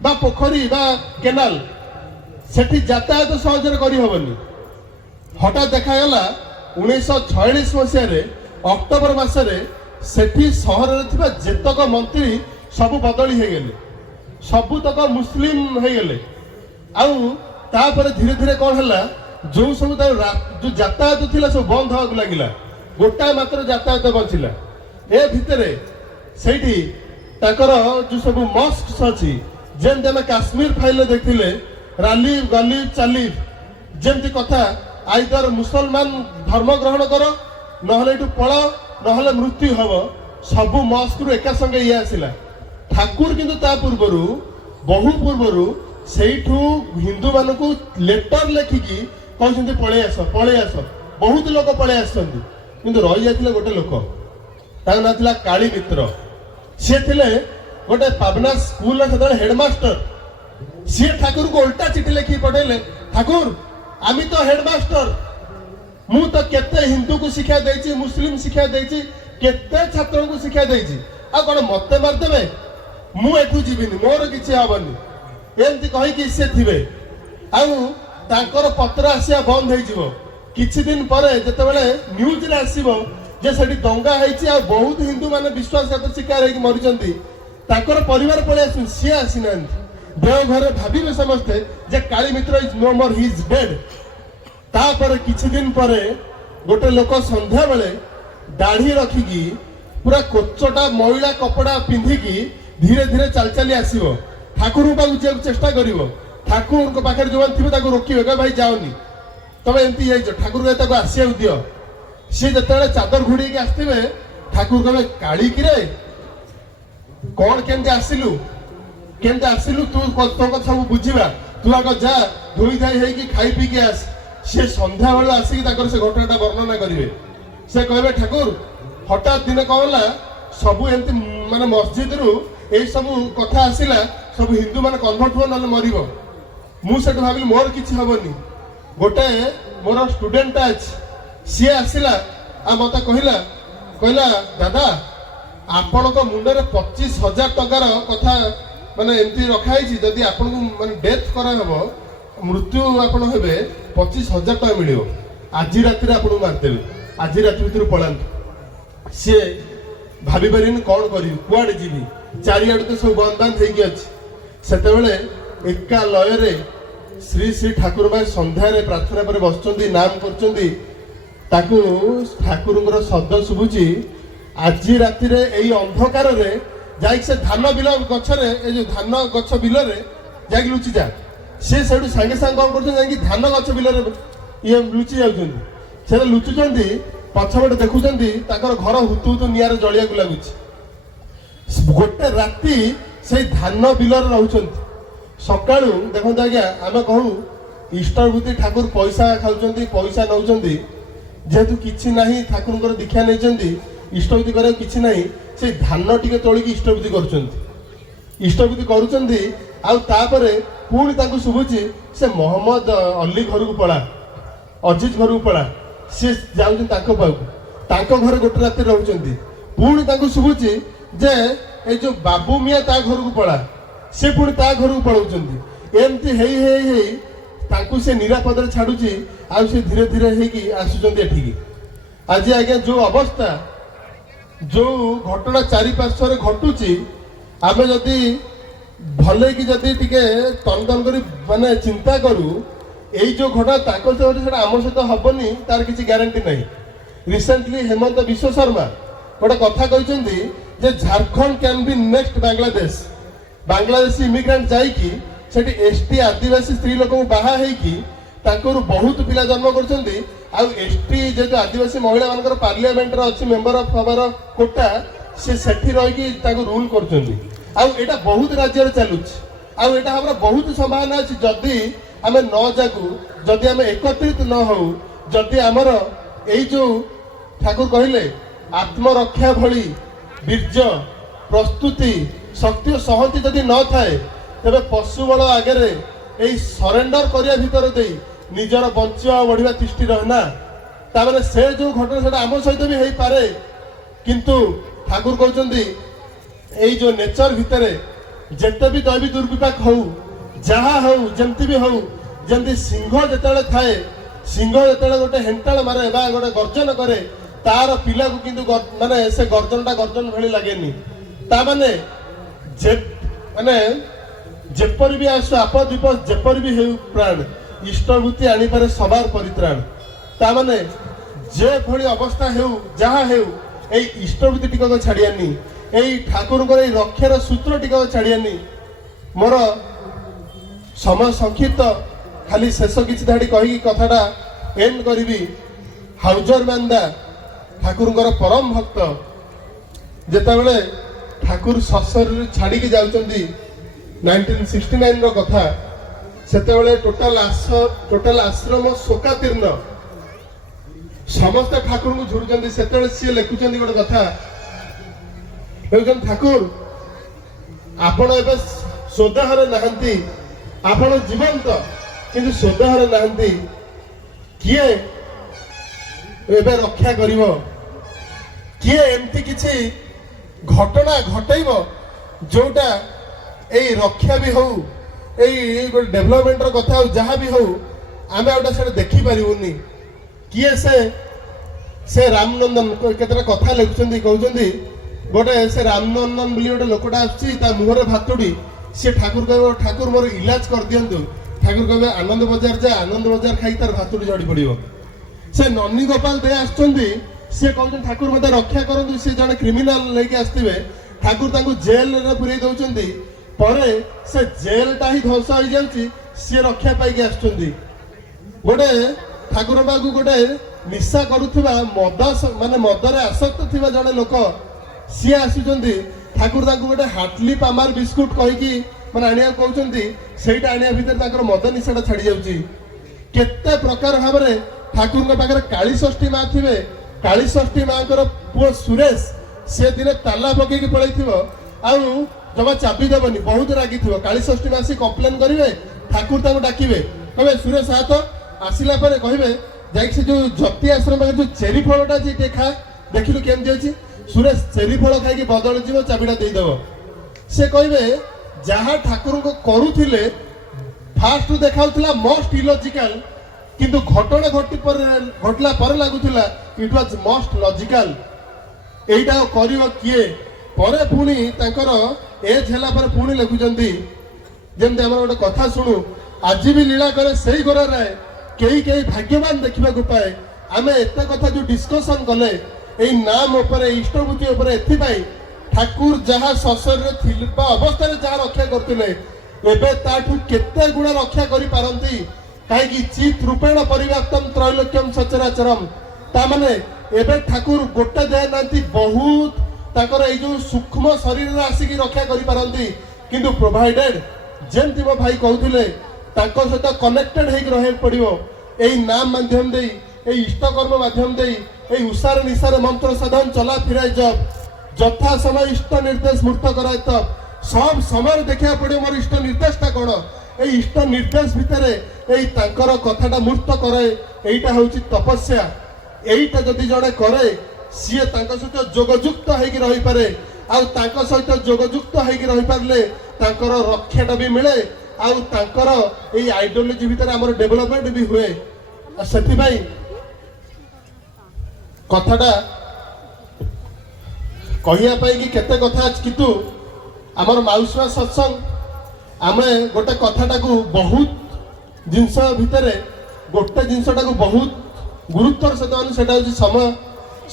बा पोखरी बा केनाल सेठी यातायात सहजरे करहबनी हठात देखागला 1946 मसीह अक्टोबर मसरे सेठी सहर जेतक मंत्री सब बदली हो गले सबुतक मुस्लिम हो गले आउे धीरे धीरे कौन है जो सब जो यातायात थिला सब बंद होगा लगिला गोटाए मात्र यातायात बचिला ए भितर से जो सब मस्क अच्छी जमी आम काश्मीर फाइल देखते राली गली चाली जमती कथा आइदर मुसलमान धर्म ग्रहण कर ना पल ना मृत्यु हम सब मस्क रु एका संगे ये आसला ठाकुर किंतु ता पूर्वर बहु पूर्वर से हिंदू मान को लेटर लेखिकी कहते पलि आस बहुत लोग पलि आस रही जाते गोटे लोक ना था काली मित्र सी थे गोटे पावना स्कूल हेडमास्टर सी ठाकुर को उल्टा चिठी लिखी पठेले ठाकुर आमी तो हेडमास्टर मु तो केते हिंदू को शिक्षा देछि मुस्लिम शिक्षा देछि केते छात्रों को शिक्षा देछि आ कोन मते मारदेबे मु एठू जीविनी मोर किछि हबनी एमती कहि कि से थिबे आउ तांकर पत्र आसिया बंद होई जिवो किछि दिन परे जते बेले न्यूज रे आसीबो जे सेठी दंगा हेछि आ बहुत हिंदू माने विश्वासघात शिकार हेकि मरिचंती तांकर परिवार पळे आसु से आसीनांती देव घर भाविबे समस्ते जे Kali Mitra is no more he is dead तापर किछि दिन परे गोटे लोक संध्या बेले दाढ़ी रखिकी पूरा कोचटा महिला कपड़ा पिंधिकी धीरे धीरे चल चली आसीबो ठाकुर पाखु जे चेष्टा करिवो ठाकुर को पाखर जोन थिबे ताको रोकिबे के भाई जाओनी तबे एंती जाइछो ठाकुर के ताको आसिया दियो से जतले चादर घुड़ी के आस्तिबे ठाकुर कहबे काली किरे कोन केंते आसिलु तू तो को सब बुझिबा तू आग जा धोई धाई हेकी खाई पी के आस से संध्या बेला आसिक से घटनाटा वर्णना करेंगे से कहे ठाकुर हठात दिन कौन है सबू एमती माने मस्जिद रु ए सब कथा आसला सब हिंदू मान कन्वर्ट हो ना मर मुझे भाविली मोर किसी हेनी गोटे मोर स्टूडेंट अच्छी सी आसला आ मत कहला दादा आपण मुंडे 25,000 टकार कथा माने एमती रखाई जदि आपन को माने डेथ करा हबो मृत्यु आपण हेबे 25,000 टका मिलियो आज राति आपन मारदेबे आज राति भीतर पलांतु सी भाभी पारिन कौन करी कुआडे जीवी चारिआडे तो सब बंद बंद होगी अच्छी सेतेबेले एका लयरे श्री श्री ठाकुर भाई संध्यारे प्रार्थना पर बसचंदी नाम करचंदी ताकू ठाकुरଙ୍କର शब्द शुभुची आज राति रे एई अंधकार रे जाई से धान बिल गछरे ए जो धान गछ बिल रे जाई लुचि जा से सेठू संगे संग कौन करछन जाई धान गछ बिल रे ये लुचि जाउछन से लुचुचंदी पछबट देखुचंदी ताकर घर हुतु हुतु नियार जलिया को लागुची गोटे राति से धान बिल रे रहउछंती सकाळू देखंत आज्ञा आमे कहू इष्टभूति ठाकुर पैसा खाउचंती पैसा नउचंती जेहेतु किछि नाही ठाकुरଙ୍କର दीक्षा नेचंती इष्टभूति करे किछि नाही से धान टिके तोळिकी इष्टभूति करूचंती इष्टभूति करूचंती आ तापरे पुणी ताकू शुभुची से मोहम्मद अली घर को पळा अजीज घर को पळा से जाउचंती ताको पाऊ ताको घर गोटे राति रहउचंती पुणी ताकू शुभुची जे ए जो बाबू मिया ता घर को पळा से पुणी ता घर को पळाउचंती एमती हेई हेई हेई ताकू से निरापद छाड़ुची आ से धीरे धीरे हेकी आसुचंती एठिकी आज आज्ञा जो अवस्था जो घटना चारि पार्श्वर घटुची आमे जदि भले कि जदि टिके तन तन करी माने चिंता करू एई जो घटना ताको से सेटा आम सहित हबनी तार किछि ग्यारंटी नहीं रिसेंटली हेमंत विश्व शर्मा गोटे कथा कहते जे Jharkhand can be next Bangladesh Bangladeshi immigrant जाइकी सेठी एसटी आदिवासी स्त्री लोक बाहा हेकी तांकर बहुत पिला जन्म करछंती आ एसटी जेतो आदिवासी महिला मानकर पार्लियामेंट रे अछि मेंबर ऑफ हमार कोटा से सेठी रही की ताको रूल करछंती आ एटा बहुत राज्य रे चालुछ आ एटा हमरा बहुत संभावना अछि जदी आमे न जागु जदी आमे एकत्रित न हो जदी हमर एई जो ठाकुर कहिले आत्मरक्षा भली वीर्य प्रस्तुति शक्ति सहति जदि न थाए तेरे पशु बल आगे सरेंडर करिया भीतर दे ନିଜର ବଞ୍ଚିବା ବଢିବା ତିଷ୍ଠି ରହେ ନା। ତାମାନେ ସେ ଯୋଉ ଘଟଣା ସେଟା ଆମ ସହିତ ବି ହେଇପାରେ, କିନ୍ତୁ ଠାକୁର କହୁଛନ୍ତି ଏଇ ଯୋଉ ନେଚର ଭିତରେ ଯେତେ ବି ଦୈବୀ ଦୁର୍ବିପାକ ହଉ, ଯାହା ହଉ, ଯେମିତି ବି ହଉ, ଯେମିତି ସିଂହ ଯେତେବେଳେ ଥାଏ, ସିଂହ ଯେତେବେଳେ ଗୋଟେ ହେଣ୍ଟାଳ ମାରେ ବା ଗୋଟେ ଗର୍ଜନ କରେ, ତାର ପିଲାକୁ କିନ୍ତୁ ମାନେ ସେ ଗର୍ଜନଟା ଗର୍ଜନ ଭଳି ଲାଗେନି। ତାମାନେ ମାନେ ଯେପରି ବି ଆସୁ ଆପଦ ବିପଦ ଯେପରି ବି ହେଉ ପ୍ରାଣ, ଇଷ୍ଟଭୂତି ଆଣିପାରେ ସବାର ପରିତ୍ରାଣ। ତାମାନେ ଯେଭଳି ଅବସ୍ଥା ହେଉ, ଯାହା ହେଉ, ଏଇ ଇଷ୍ଟଭୂତି ଟିକକ ଛାଡିଆନି, ଏଇ ଠାକୁରଙ୍କର ଏଇ ରକ୍ଷାର ସୂତ୍ର ଟିକକ ଛାଡିଆନି। ମୋର ସମୟ ସଂକ୍ଷିପ୍ତ, ଖାଲି ଶେଷ କିଛି ଧାଡି କହିକି କଥାଟା ଏଣ୍ଡ କରିବି। ହାଉଜର ମାନ୍ଦା ଠାକୁରଙ୍କର ପରମ ଭକ୍ତ ଯେତେବେଳେ ଠାକୁର ସଶରୀରେ ଛାଡିକି ଯାଉଛନ୍ତି 1969 ର କଥା, ସେତେବେଳେ ଟୋଟାଲ ଆଶ୍ରମ ଶୋକାତୀର୍ଣ୍ଣ, ସମସ୍ତେ ଠାକୁରଙ୍କୁ ଝୁରୁଛନ୍ତି। ସେତେବେଳେ ସିଏ ଲେଖୁଛନ୍ତି ଗୋଟେ କଥା, ଲେଖୁଛନ୍ତି ଠାକୁର ଆପଣ ଏବେ ସ୍ୱଦେହରେ ନାହାନ୍ତି, ଆପଣ ଜୀବନ୍ତ କିନ୍ତୁ ସ୍ୱଦେହରେ ନାହାନ୍ତି, କିଏ ଏବେ ରକ୍ଷା କରିବ, କିଏ ଏମିତି କିଛି ଘଟଣା ଘଟେଇବ ଯୋଉଟା ଏଇ ରକ୍ଷା ବି ହଉ, ଏଇ ଡେଭଲପମେଣ୍ଟର କଥା ହଉ, ଯାହା ବି ହଉ, ଆମେ ଆଉ ସେଟା ଦେଖିପାରିବୁନି। କିଏ ସେ ରାମନନ୍ଦନ କେତେଟା କଥା ଲେଖୁଛନ୍ତି, କହୁଛନ୍ତି ଗୋଟେ ସେ ରାମନନ୍ଦନ ବୋଲି ଗୋଟେ ଲୋକଟା ଆସୁଛି, ତା ମୁହଁରେ ଭାତୁଡି, ସିଏ ଠାକୁର କହିବ ଠାକୁର ମୋର ଇଲାଜ କରିଦିଅନ୍ତୁ, ଠାକୁର କହିବେ ଆନନ୍ଦ ବଜାର ଯା, ଆନନ୍ଦ ବଜାର ଖାଇ ତାର ଭାତୁଡି ଝଡ଼ି ପଡିବ। ସେ ନନୀ ଗୋପାଳ ଦେ ଆସୁଛନ୍ତି, ସିଏ କହୁଛନ୍ତି ଠାକୁର ମତେ ରକ୍ଷା କରନ୍ତୁ, ସିଏ ଜଣେ କ୍ରିମିନାଲ ନେଇକି ଆସିଥିବେ, ଠାକୁର ତାଙ୍କୁ ଜେଲରେ ପୁରେଇ ଦଉଛନ୍ତି, ପରେ ସେ ଜେଲଟା ହିଁ ଧ୍ୱଂସ ହେଇଯାଉଛି, ସିଏ ରକ୍ଷା ପାଇକି ଆସୁଛନ୍ତି। ଗୋଟେ ଠାକୁର ପାଖକୁ ଗୋଟେ ନିଶା କରୁଥିବା ମାନେ ମଦରେ ଆସକ୍ତ ଥିବା ଜଣେ ଲୋକ, ସିଏ ଆସୁଛନ୍ତି, ଠାକୁର ତାଙ୍କୁ ଗୋଟେ ହାଟଲି ପାମାର ବିସ୍କୁଟ କହିକି ମାନେ ଆଣିବାକୁ କହୁଛନ୍ତି, ସେଇଟା ଆଣିବା ଭିତରେ ତାଙ୍କର ମଦ ନିଶାଟା ଛାଡି ଯାଉଛି। କେତେ ପ୍ରକାର ଭାବରେ ଠାକୁରଙ୍କ ପାଖରେ କାଳୀଷଷ୍ଠୀ ମା ଥିବେ, କାଳୀଷଷ୍ଠୀ ମାଙ୍କର ପୁଅ ସୁରେଶ ସେ ଦିନେ ତାଲା ପକେଇକି ପଳେଇଥିବ, ଆଉ ଜମା ଚାବି ଦେବନି, ବହୁତ ରାଗିଥିବ। କାଳୀଷଷ୍ଠୀ ମା ଆସି କମ୍ପ୍ଲେନ କରିବେ, ଠାକୁର ତାଙ୍କୁ ଡାକିବେ, କହିବେ ସୁରେଶ ହାତ ଆସିଲା ପରେ କହିବେ ଯାଇକି ସେ ଯୋଉ ଜତି ଆଶ୍ରମ ପାଖରେ ଯୋଉ ଚେରି ଫଳଟା ଅଛି ଟିକେ ଖା, ଦେଖିଲୁ କେମିତି ଅଛି। ସୁରେଶ ଚେରି ଫଳ ଖାଇକି ବଦଳି ଯିବ, ଚାବିଟା ଦେଇଦବ। ସେ କହିବେ ଯାହା ଠାକୁରଙ୍କ କରୁଥିଲେ ଫାଷ୍ଟ ଦେଖାଉଥିଲା ମୋଷ୍ଟ ଇଲୋଜିକାଲ, କିନ୍ତୁ ଘଟଣା ଘଟିଲା ପରେ ଲାଗୁଥିଲା ଇଟ୍ ୱାଜ ମୋଷ୍ଟ ଲଜିକାଲ। এইটা କରିବ କିଏ? ପରେ ପୁଣି ତାଙ୍କର ଏଜ୍ ହେଲା ପରେ ପୁଣି ଲେଖୁଛନ୍ତି, ଯେମିତି ଆମର ଗୋଟେ କଥା ଶୁଣୁ, ଆଜି ବି ଲୀଳା କରେ ସେଇ ଗୋରାରେ, କେହି କେହି ଭାଗ୍ୟବାନ ଦେଖିବାକୁ ପାଏ। ଆମେ ଏତେ କଥା ଯୋଉ ଡିସ୍କସନ କଲେ ଏଇ ନାମ ଉପରେ, ଇଷ୍ଟଭୂତି ଉପରେ, ଏଥିପାଇଁ ଠାକୁର ଯାହା ସଶରୀରେ ଥିବା ଅବସ୍ଥାରେ ଯାହା ରକ୍ଷା କରୁଥିଲେ, ଏବେ ତାଠୁ କେତେ ଗୁଣ ରକ୍ଷା କରିପାରନ୍ତି। କାହିଁକି ଚିତ୍ ରୂପେଣ ପରିବ୍ୟାପ୍ତମ୍ ତ୍ରୈଲୋକ୍ୟମ୍ ସଚରାଚରମ୍। ତାମାନେ ଏବେ ଠାକୁର ଗୋଟେ ଦେହ ନାହାନ୍ତି, ବହୁତ ତାଙ୍କର ଏଇ ଯୋଉ ସୂକ୍ଷ୍ମ ଶରୀରରେ ଆସିକି ରକ୍ଷା କରିପାରନ୍ତି। କିନ୍ତୁ ପ୍ରୋଭାଇଡେଡ ଯେମିତି ମୋ ଭାଇ କହୁଥିଲେ, ତାଙ୍କ ସହିତ କନେକ୍ଟେଡ ହେଇକି ରହିବାକୁ ପଡିବ। ଏଇ ନାମ ମାଧ୍ୟମ ଦେଇ, ଏଇ ଇଷ୍ଟକର୍ମ ମାଧ୍ୟମ ଦେଇ, ଏଇ ଉଷାରେ ନିଶାରେ ମନ୍ତ୍ର ସାଧନ ଚଲା ଫିରାଇ ଜବ, ଯଥା ସମୟ ଇଷ୍ଟ ନିର୍ଦ୍ଦେଶ ମୂର୍ତ୍ତ କରାଏ ତବ। সব সময় দেখা পড়ে মোর ইষ্ট নির্দেশটা কোন, এই ইষ্ট নির্দেশ ভিতরে এই তাঙ্কর কথাটা মূর্ত করে, এইটা হচ্ছে তপস্যা। এইটা যদি জনে করে সিয়ে তাঙ্ক সহিত যোগযুক্ত হইকি রহিপারে, আউ তাঙ্ক সহিত যোগযুক্ত হইকি রহিপারলে তাঙ্কর রক্ষাটা বি মিলে, আউ তাঙ্কর এই আইডিওলজি ভিতরে আমার ডেভেলপমেন্ট বি হুয়ে। আর সেথিপাই কথাটা কহিয়া পাই কি কেতে কথা আছে, কিন্তু আমার মাউসীমা সৎসঙ্গ ଆମେ ଗୋଟେ କଥାଟାକୁ ବହୁତ ଜିନିଷ ଭିତରେ ଗୋଟେ ଜିନିଷଟାକୁ ବହୁତ ଗୁରୁତ୍ୱର ସହିତ ମାନେ ସେଟା ହେଉଛି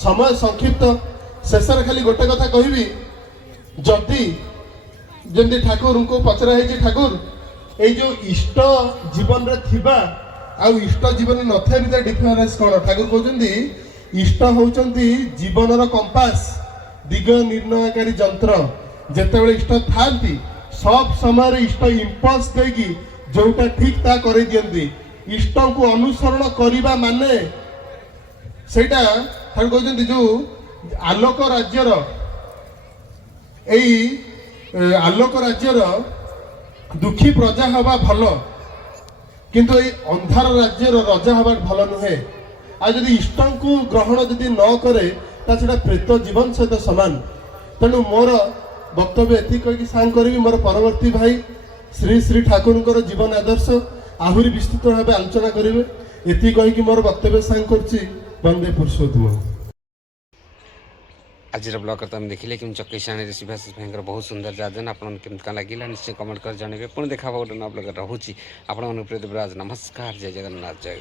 ସମୟ ସଂକ୍ଷିପ୍ତ। ଶେଷରେ ଖାଲି ଗୋଟେ କଥା କହିବି, ଯଦି ଯେମିତି ଠାକୁରଙ୍କୁ ପଚରା ହେଇଛି, ଠାକୁର ଏଇ ଯୋଉ ଇଷ୍ଟ ଜୀବନରେ ଥିବା ଆଉ ଇଷ୍ଟ ଜୀବନରେ ନଥିବା ଭିତରେ ଡିଫରେନ୍ସ କ'ଣ? ଠାକୁର କହୁଛନ୍ତି ଇଷ୍ଟ ହଉଛନ୍ତି ଜୀବନର କମ୍ପାସ, ଦିଗ ନିର୍ଣ୍ଣୟକାରୀ ଯନ୍ତ୍ର। ଯେତେବେଳେ ଇଷ୍ଟ ଥାନ୍ତି সব সময় ইষ্ট ইম্পলস দেকি যেটা ঠিক তা করে দিয়ন্তি। ইষ্টকে অনুসরণ করিবা মানে সেটা ঠাকুর কইছেন যে আলোক রাজ্যর এই আলোক রাজ্যর দুঃখী প্রজা হওয়া ভাল, କିନ୍ତୁ ଏଇ ଅନ୍ଧାର ରାଜ୍ୟର ରଜା ହେବାଟା ଭଲ ନୁହେଁ। ଆଉ ଯଦି ଇଷ୍ଟଙ୍କୁ ଗ୍ରହଣ ଯଦି ନ କରେ ତାହେଲେ ସେଟା ପ୍ରେତ ଜୀବନ ସହିତ ସମାନ। ତେଣୁ ମୋର ବକ୍ତବ୍ୟ ଏତିକି କହିକି ସାଙ୍ଗ କରିବି, ମୋର ପରବର୍ତ୍ତୀ ଭାଇ ଶ୍ରୀ ଶ୍ରୀ ଠାକୁରଙ୍କର ଜୀବନ ଆଦର୍ଶ ଆହୁରି ବିସ୍ତୃତ ଭାବେ ଆଲୋଚନା କରିବେ। ଏତିକି କହିକି ମୋର ବକ୍ତବ୍ୟ ସାଙ୍ଗ କରୁଛି। ବନ୍ଦେ ପୁରୁଷୋତ୍ତମ। ଆଜିର ବ୍ଲଗ୍ରେ ତୁମେ ଦେଖିଲେ କେମିତି ଚକେଇସାଣୀରେ ଶିବାଶିଷ ଭାଇଙ୍କର ବହୁତ ସୁନ୍ଦର ଯାଜନ। ଆପଣଙ୍କୁ କେମିତି କ'ଣ ଲାଗିଲା ନିଶ୍ଚୟ କମେଣ୍ଟ କରି ଜଣାଇବେ। ପୁଣି ଦେଖା ହେବ ଗୋଟେ ନୂଆ ବ୍ଲଗ୍ରେ ରହୁଛି। ଆପଣମାନଙ୍କୁ ପ୍ରିୟ ଦେବରାଜ ନମସ୍କାର, ଜୟ ଜଗନ୍ନାଥ, ଜୟ